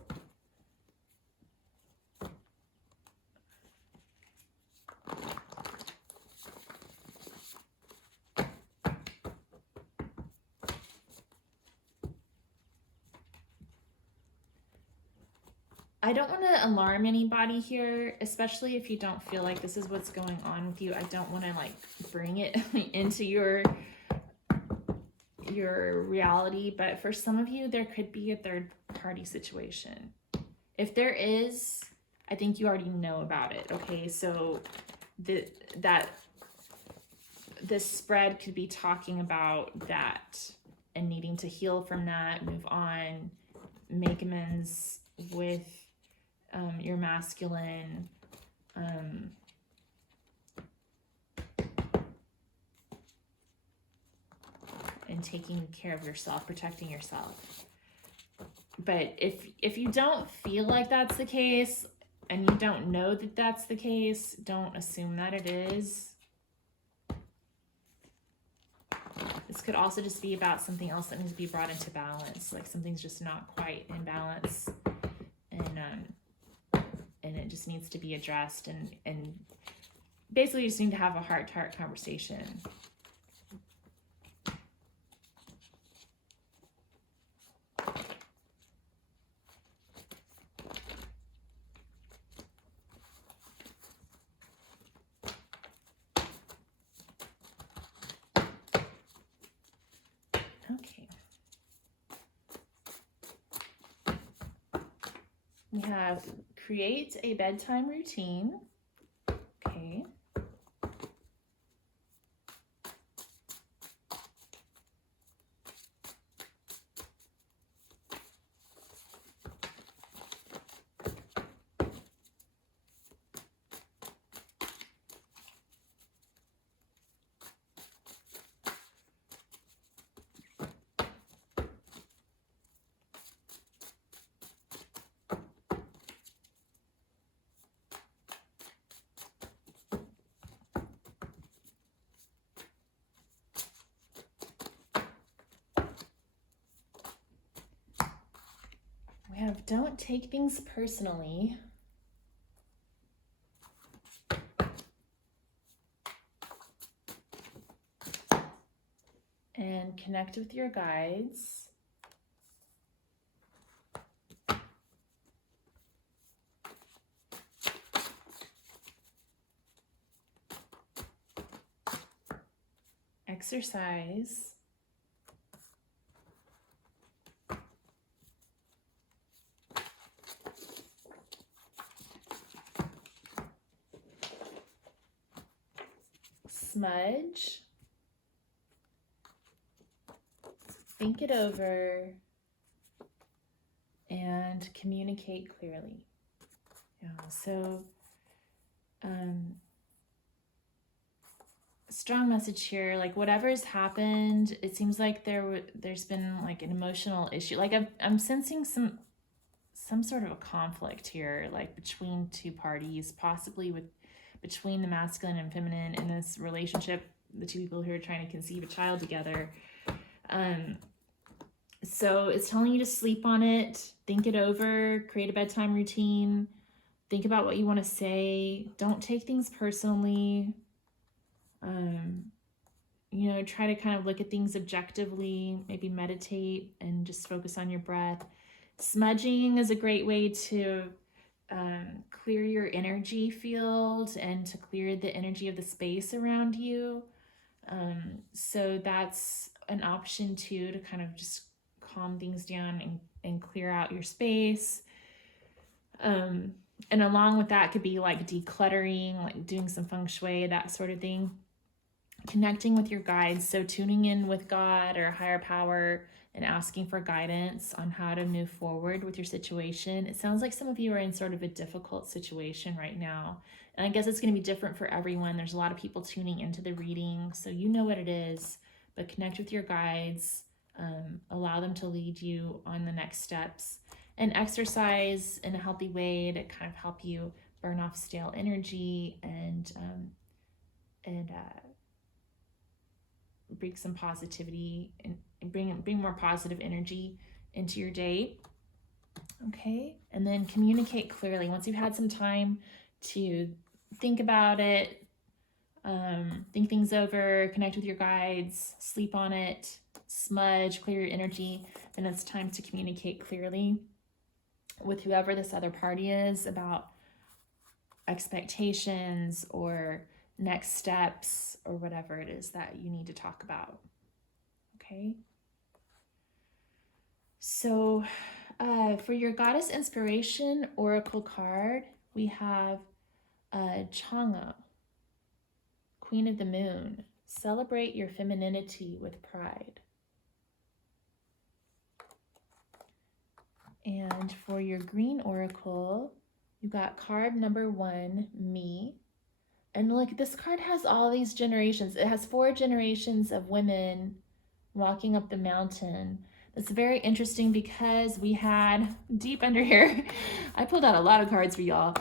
I don't want to alarm anybody here, especially if you don't feel like this is what's going on with you. I don't want to like bring it into your reality, but for some of you, there could be a third party situation. If there is, I think you already know about it, okay? So this spread could be talking about that and needing to heal from that, move on, make amends with your masculine, and taking care of yourself, protecting yourself. But if you don't feel like that's the case and you don't know that that's the case, don't assume that it is. This could also just be about something else that needs to be brought into balance, like something's just not quite in balance, and it just needs to be addressed, and basically you just need to have a heart-to-heart conversation. Okay. We have create a bedtime routine. Okay. have don't take things personally. And connect with your guides. Exercise. Smudge. Think it over and communicate clearly. Yeah, so strong message here, like whatever's happened, it seems like there's been like an emotional issue. Like I'm sensing some sort of a conflict here, like between two parties, possibly between the masculine and feminine in this relationship, the two people who are trying to conceive a child together. So it's telling you to sleep on it, think it over, create a bedtime routine, think about what you want to say, don't take things personally. You know, try to kind of look at things objectively, maybe meditate and just focus on your breath. Smudging is a great way to clear your energy field and to clear the energy of the space around you. So that's an option too, to kind of just calm things down and clear out your space. And along with that could be like decluttering, like doing some feng shui, that sort of thing. Connecting with your guides, so tuning in with God or a higher power and asking for guidance on how to move forward with your situation. It sounds like some of you are in sort of a difficult situation right now. And I guess it's going to be different for everyone. There's a lot of people tuning into the reading, so you know what it is, but connect with your guides, allow them to lead you on the next steps, and exercise in a healthy way to kind of help you burn off stale energy and bring some positivity and bring more positive energy into your day. Okay, and then communicate clearly. Once you've had some time to think about it, think things over, connect with your guides, sleep on it, smudge, clear your energy, then it's time to communicate clearly with whoever this other party is about expectations or next steps or whatever it is that you need to talk about. Okay. So for your goddess inspiration oracle card, we have Chang'e, Queen of the Moon. Celebrate your femininity with pride. And for your green oracle, you got card number 1, Me. And look, this card has all these generations. It has 4 generations of women walking up the mountain. It's very interesting because we had deep under here, I pulled out a lot of cards for y'all.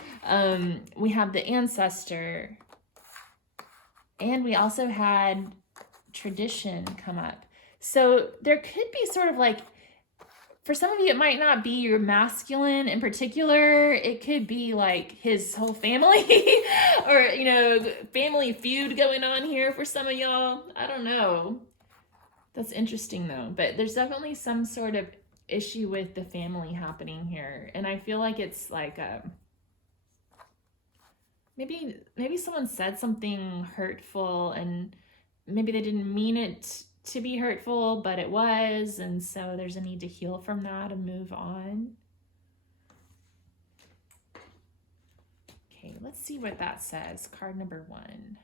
We have the ancestor, and we also had tradition come up. So there could be sort of like, for some of you, it might not be your masculine in particular. It could be like his whole family or, you know, family feud going on here for some of y'all. I don't know. That's interesting though. But there's definitely some sort of issue with the family happening here. And I feel like it's like maybe someone said something hurtful and maybe they didn't mean it to be hurtful, but it was, and so there's a need to heal from that and move on. Okay, let's see what that says. Card number 1.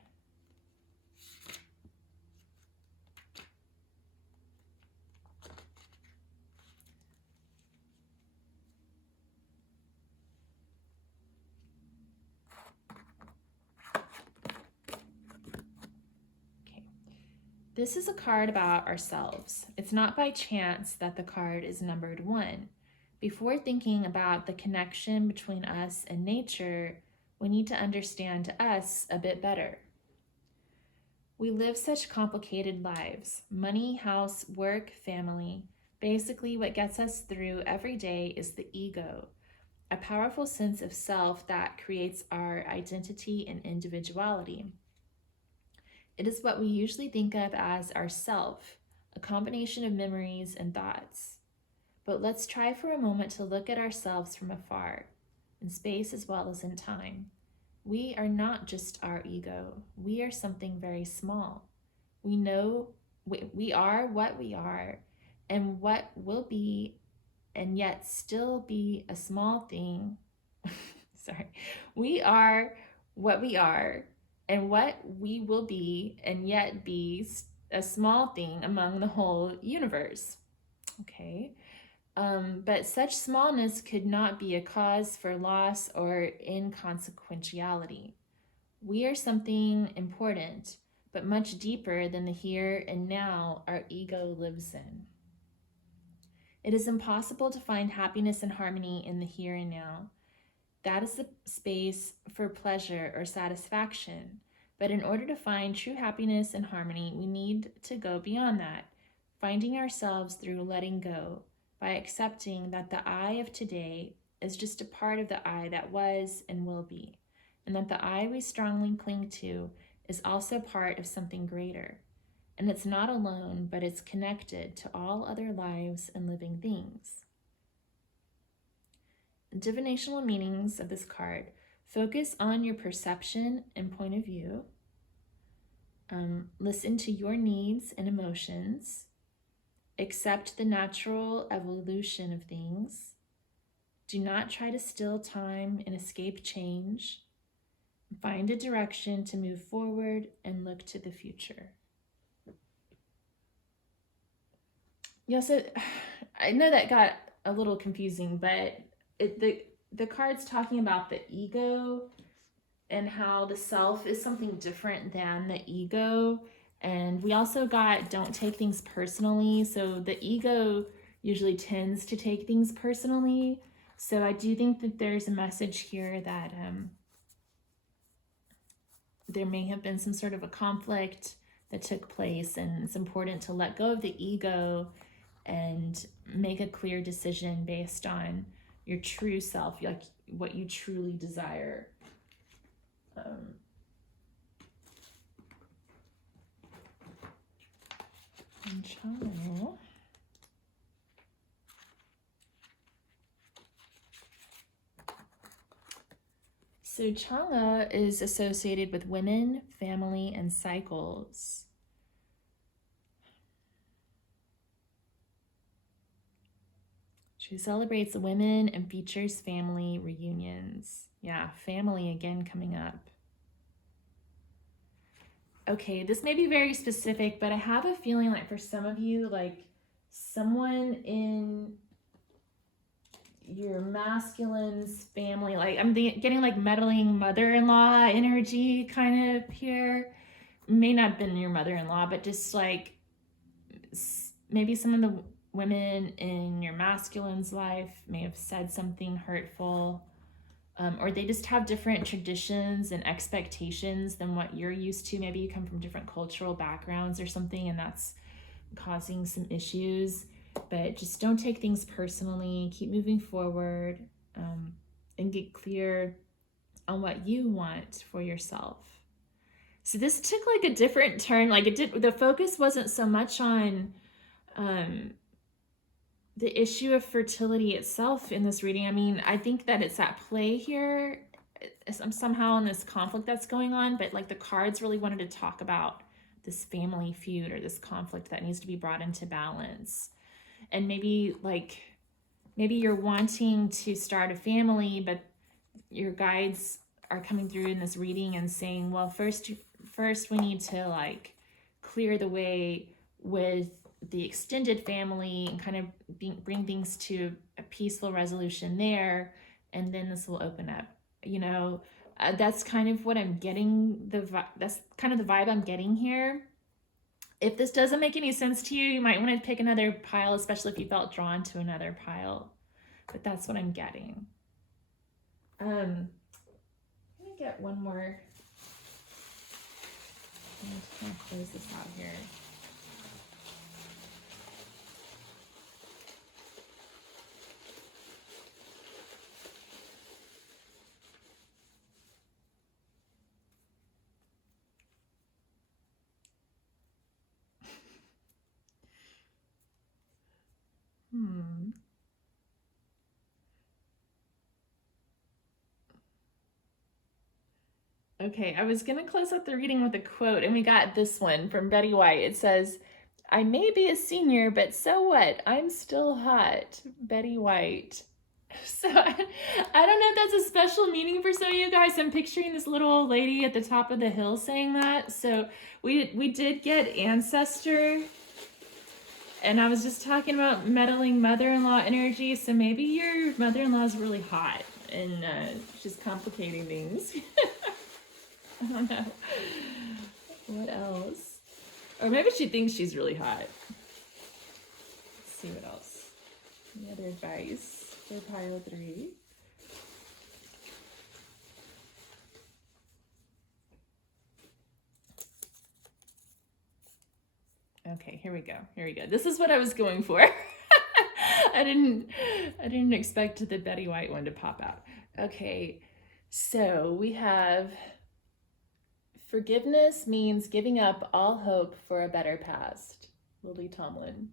This is a card about ourselves. It's not by chance that the card is numbered 1. Before thinking about the connection between us and nature, we need to understand us a bit better. We live such complicated lives: money, house, work, family. Basically, what gets us through every day is the ego, a powerful sense of self that creates our identity and individuality. It is what we usually think of as our self, a combination of memories and thoughts. But let's try for a moment to look at ourselves from afar, in space as well as in time. We are not just our ego. We are something very small. We know we are what we are and what will be, and yet still be a small thing. Sorry. We are what we are and what we will be, and yet be a small thing among the whole universe. Okay. But such smallness could not be a cause for loss or inconsequentiality. We are something important, but much deeper than the here and now our ego lives in. It is impossible to find happiness and harmony in the here and now. That is the space for pleasure or satisfaction. But in order to find true happiness and harmony, we need to go beyond that, finding ourselves through letting go, by accepting that the I of today is just a part of the I that was and will be, and that the I we strongly cling to is also part of something greater. And it's not alone, but it's connected to all other lives and living things. The divinational meanings of this card focus on your perception and point of view. Listen to your needs and emotions. Accept the natural evolution of things. Do not try to still time and escape change. Find a direction to move forward and look to the future. Yeah, so I know that got a little confusing, but the card's talking about the ego and how the self is something different than the ego. And we also got don't take things personally. So the ego usually tends to take things personally. So I do think that there's a message here that there may have been some sort of a conflict that took place, and it's important to let go of the ego and make a clear decision based on your true self, like what you truly desire. And channel. So Chang'e is associated with women, family, and cycles. She celebrates women and features family reunions. Yeah, family again coming up. Okay, this may be very specific, but I have a feeling like for some of you, like someone in your masculine's family, like I'm getting like meddling mother-in-law energy kind of here. May not have been your mother-in-law, but just like maybe some of the women in your masculine's life may have said something hurtful, or they just have different traditions and expectations than what you're used to. Maybe you come from different cultural backgrounds or something, and that's causing some issues. But just don't take things personally. Keep moving forward, and get clear on what you want for yourself. So this took like a different turn. Like the focus wasn't so much on the issue of fertility itself in this reading. I mean, I think that it's at play here somehow in this conflict that's going on, but like the cards really wanted to talk about this family feud or this conflict that needs to be brought into balance. And maybe you're wanting to start a family, but your guides are coming through in this reading and saying, well, first we need to like clear the way with the extended family and kind of bring things to a peaceful resolution there, and then this will open up. That's kind of what I'm getting. That's kind of the vibe I'm getting here. If this doesn't make any sense to you, you might want to pick another pile, especially if you felt drawn to another pile. But that's what I'm getting. Let me get one more. I'm just going to close this out here. Okay, I was going to close out the reading with a quote, and we got this one from Betty White. It says, I may be a senior, but so what? I'm still hot. Betty White. So I don't know if that's a special meaning for some of you guys. I'm picturing this little old lady at the top of the hill saying that. So we did get ancestor, and I was just talking about meddling mother-in-law energy. So maybe your mother-in-law is really hot and she's complicating things. I don't know. What else? Or maybe she thinks she's really hot. Let's see what else. Any other advice for pile 3? Okay, here we go. Here we go. This is what I was going for. I didn't expect the Betty White one to pop out. Okay, so we have forgiveness means giving up all hope for a better past. Lily Tomlin.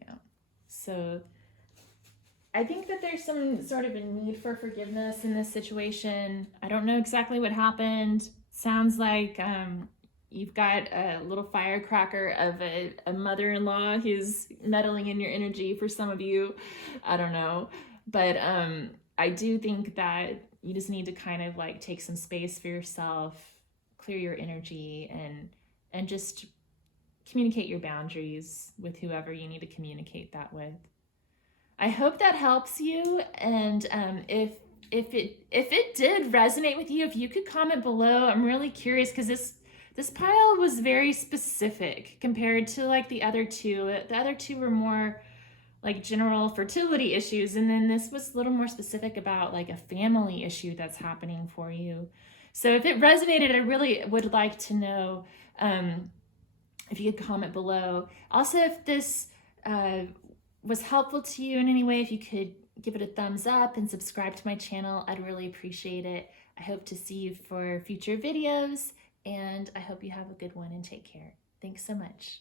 Yeah. So I think that there's some sort of a need for forgiveness in this situation. I don't know exactly what happened. Sounds like you've got a little firecracker of a mother-in-law who's meddling in your energy for some of you. I don't know. But I do think that you just need to kind of like take some space for yourself, clear your energy, and just communicate your boundaries with whoever you need to communicate that with. I hope that helps you. And if it did resonate with you, if you could comment below, I'm really curious, because this pile was very specific compared to like the other two. The other two were more like general fertility issues, and then this was a little more specific about like a family issue that's happening for you. So if it resonated, I really would like to know if you could comment below. Also, if this was helpful to you in any way, if you could give it a thumbs up and subscribe to my channel, I'd really appreciate it. I hope to see you for future videos, and I hope you have a good one and take care. Thanks so much.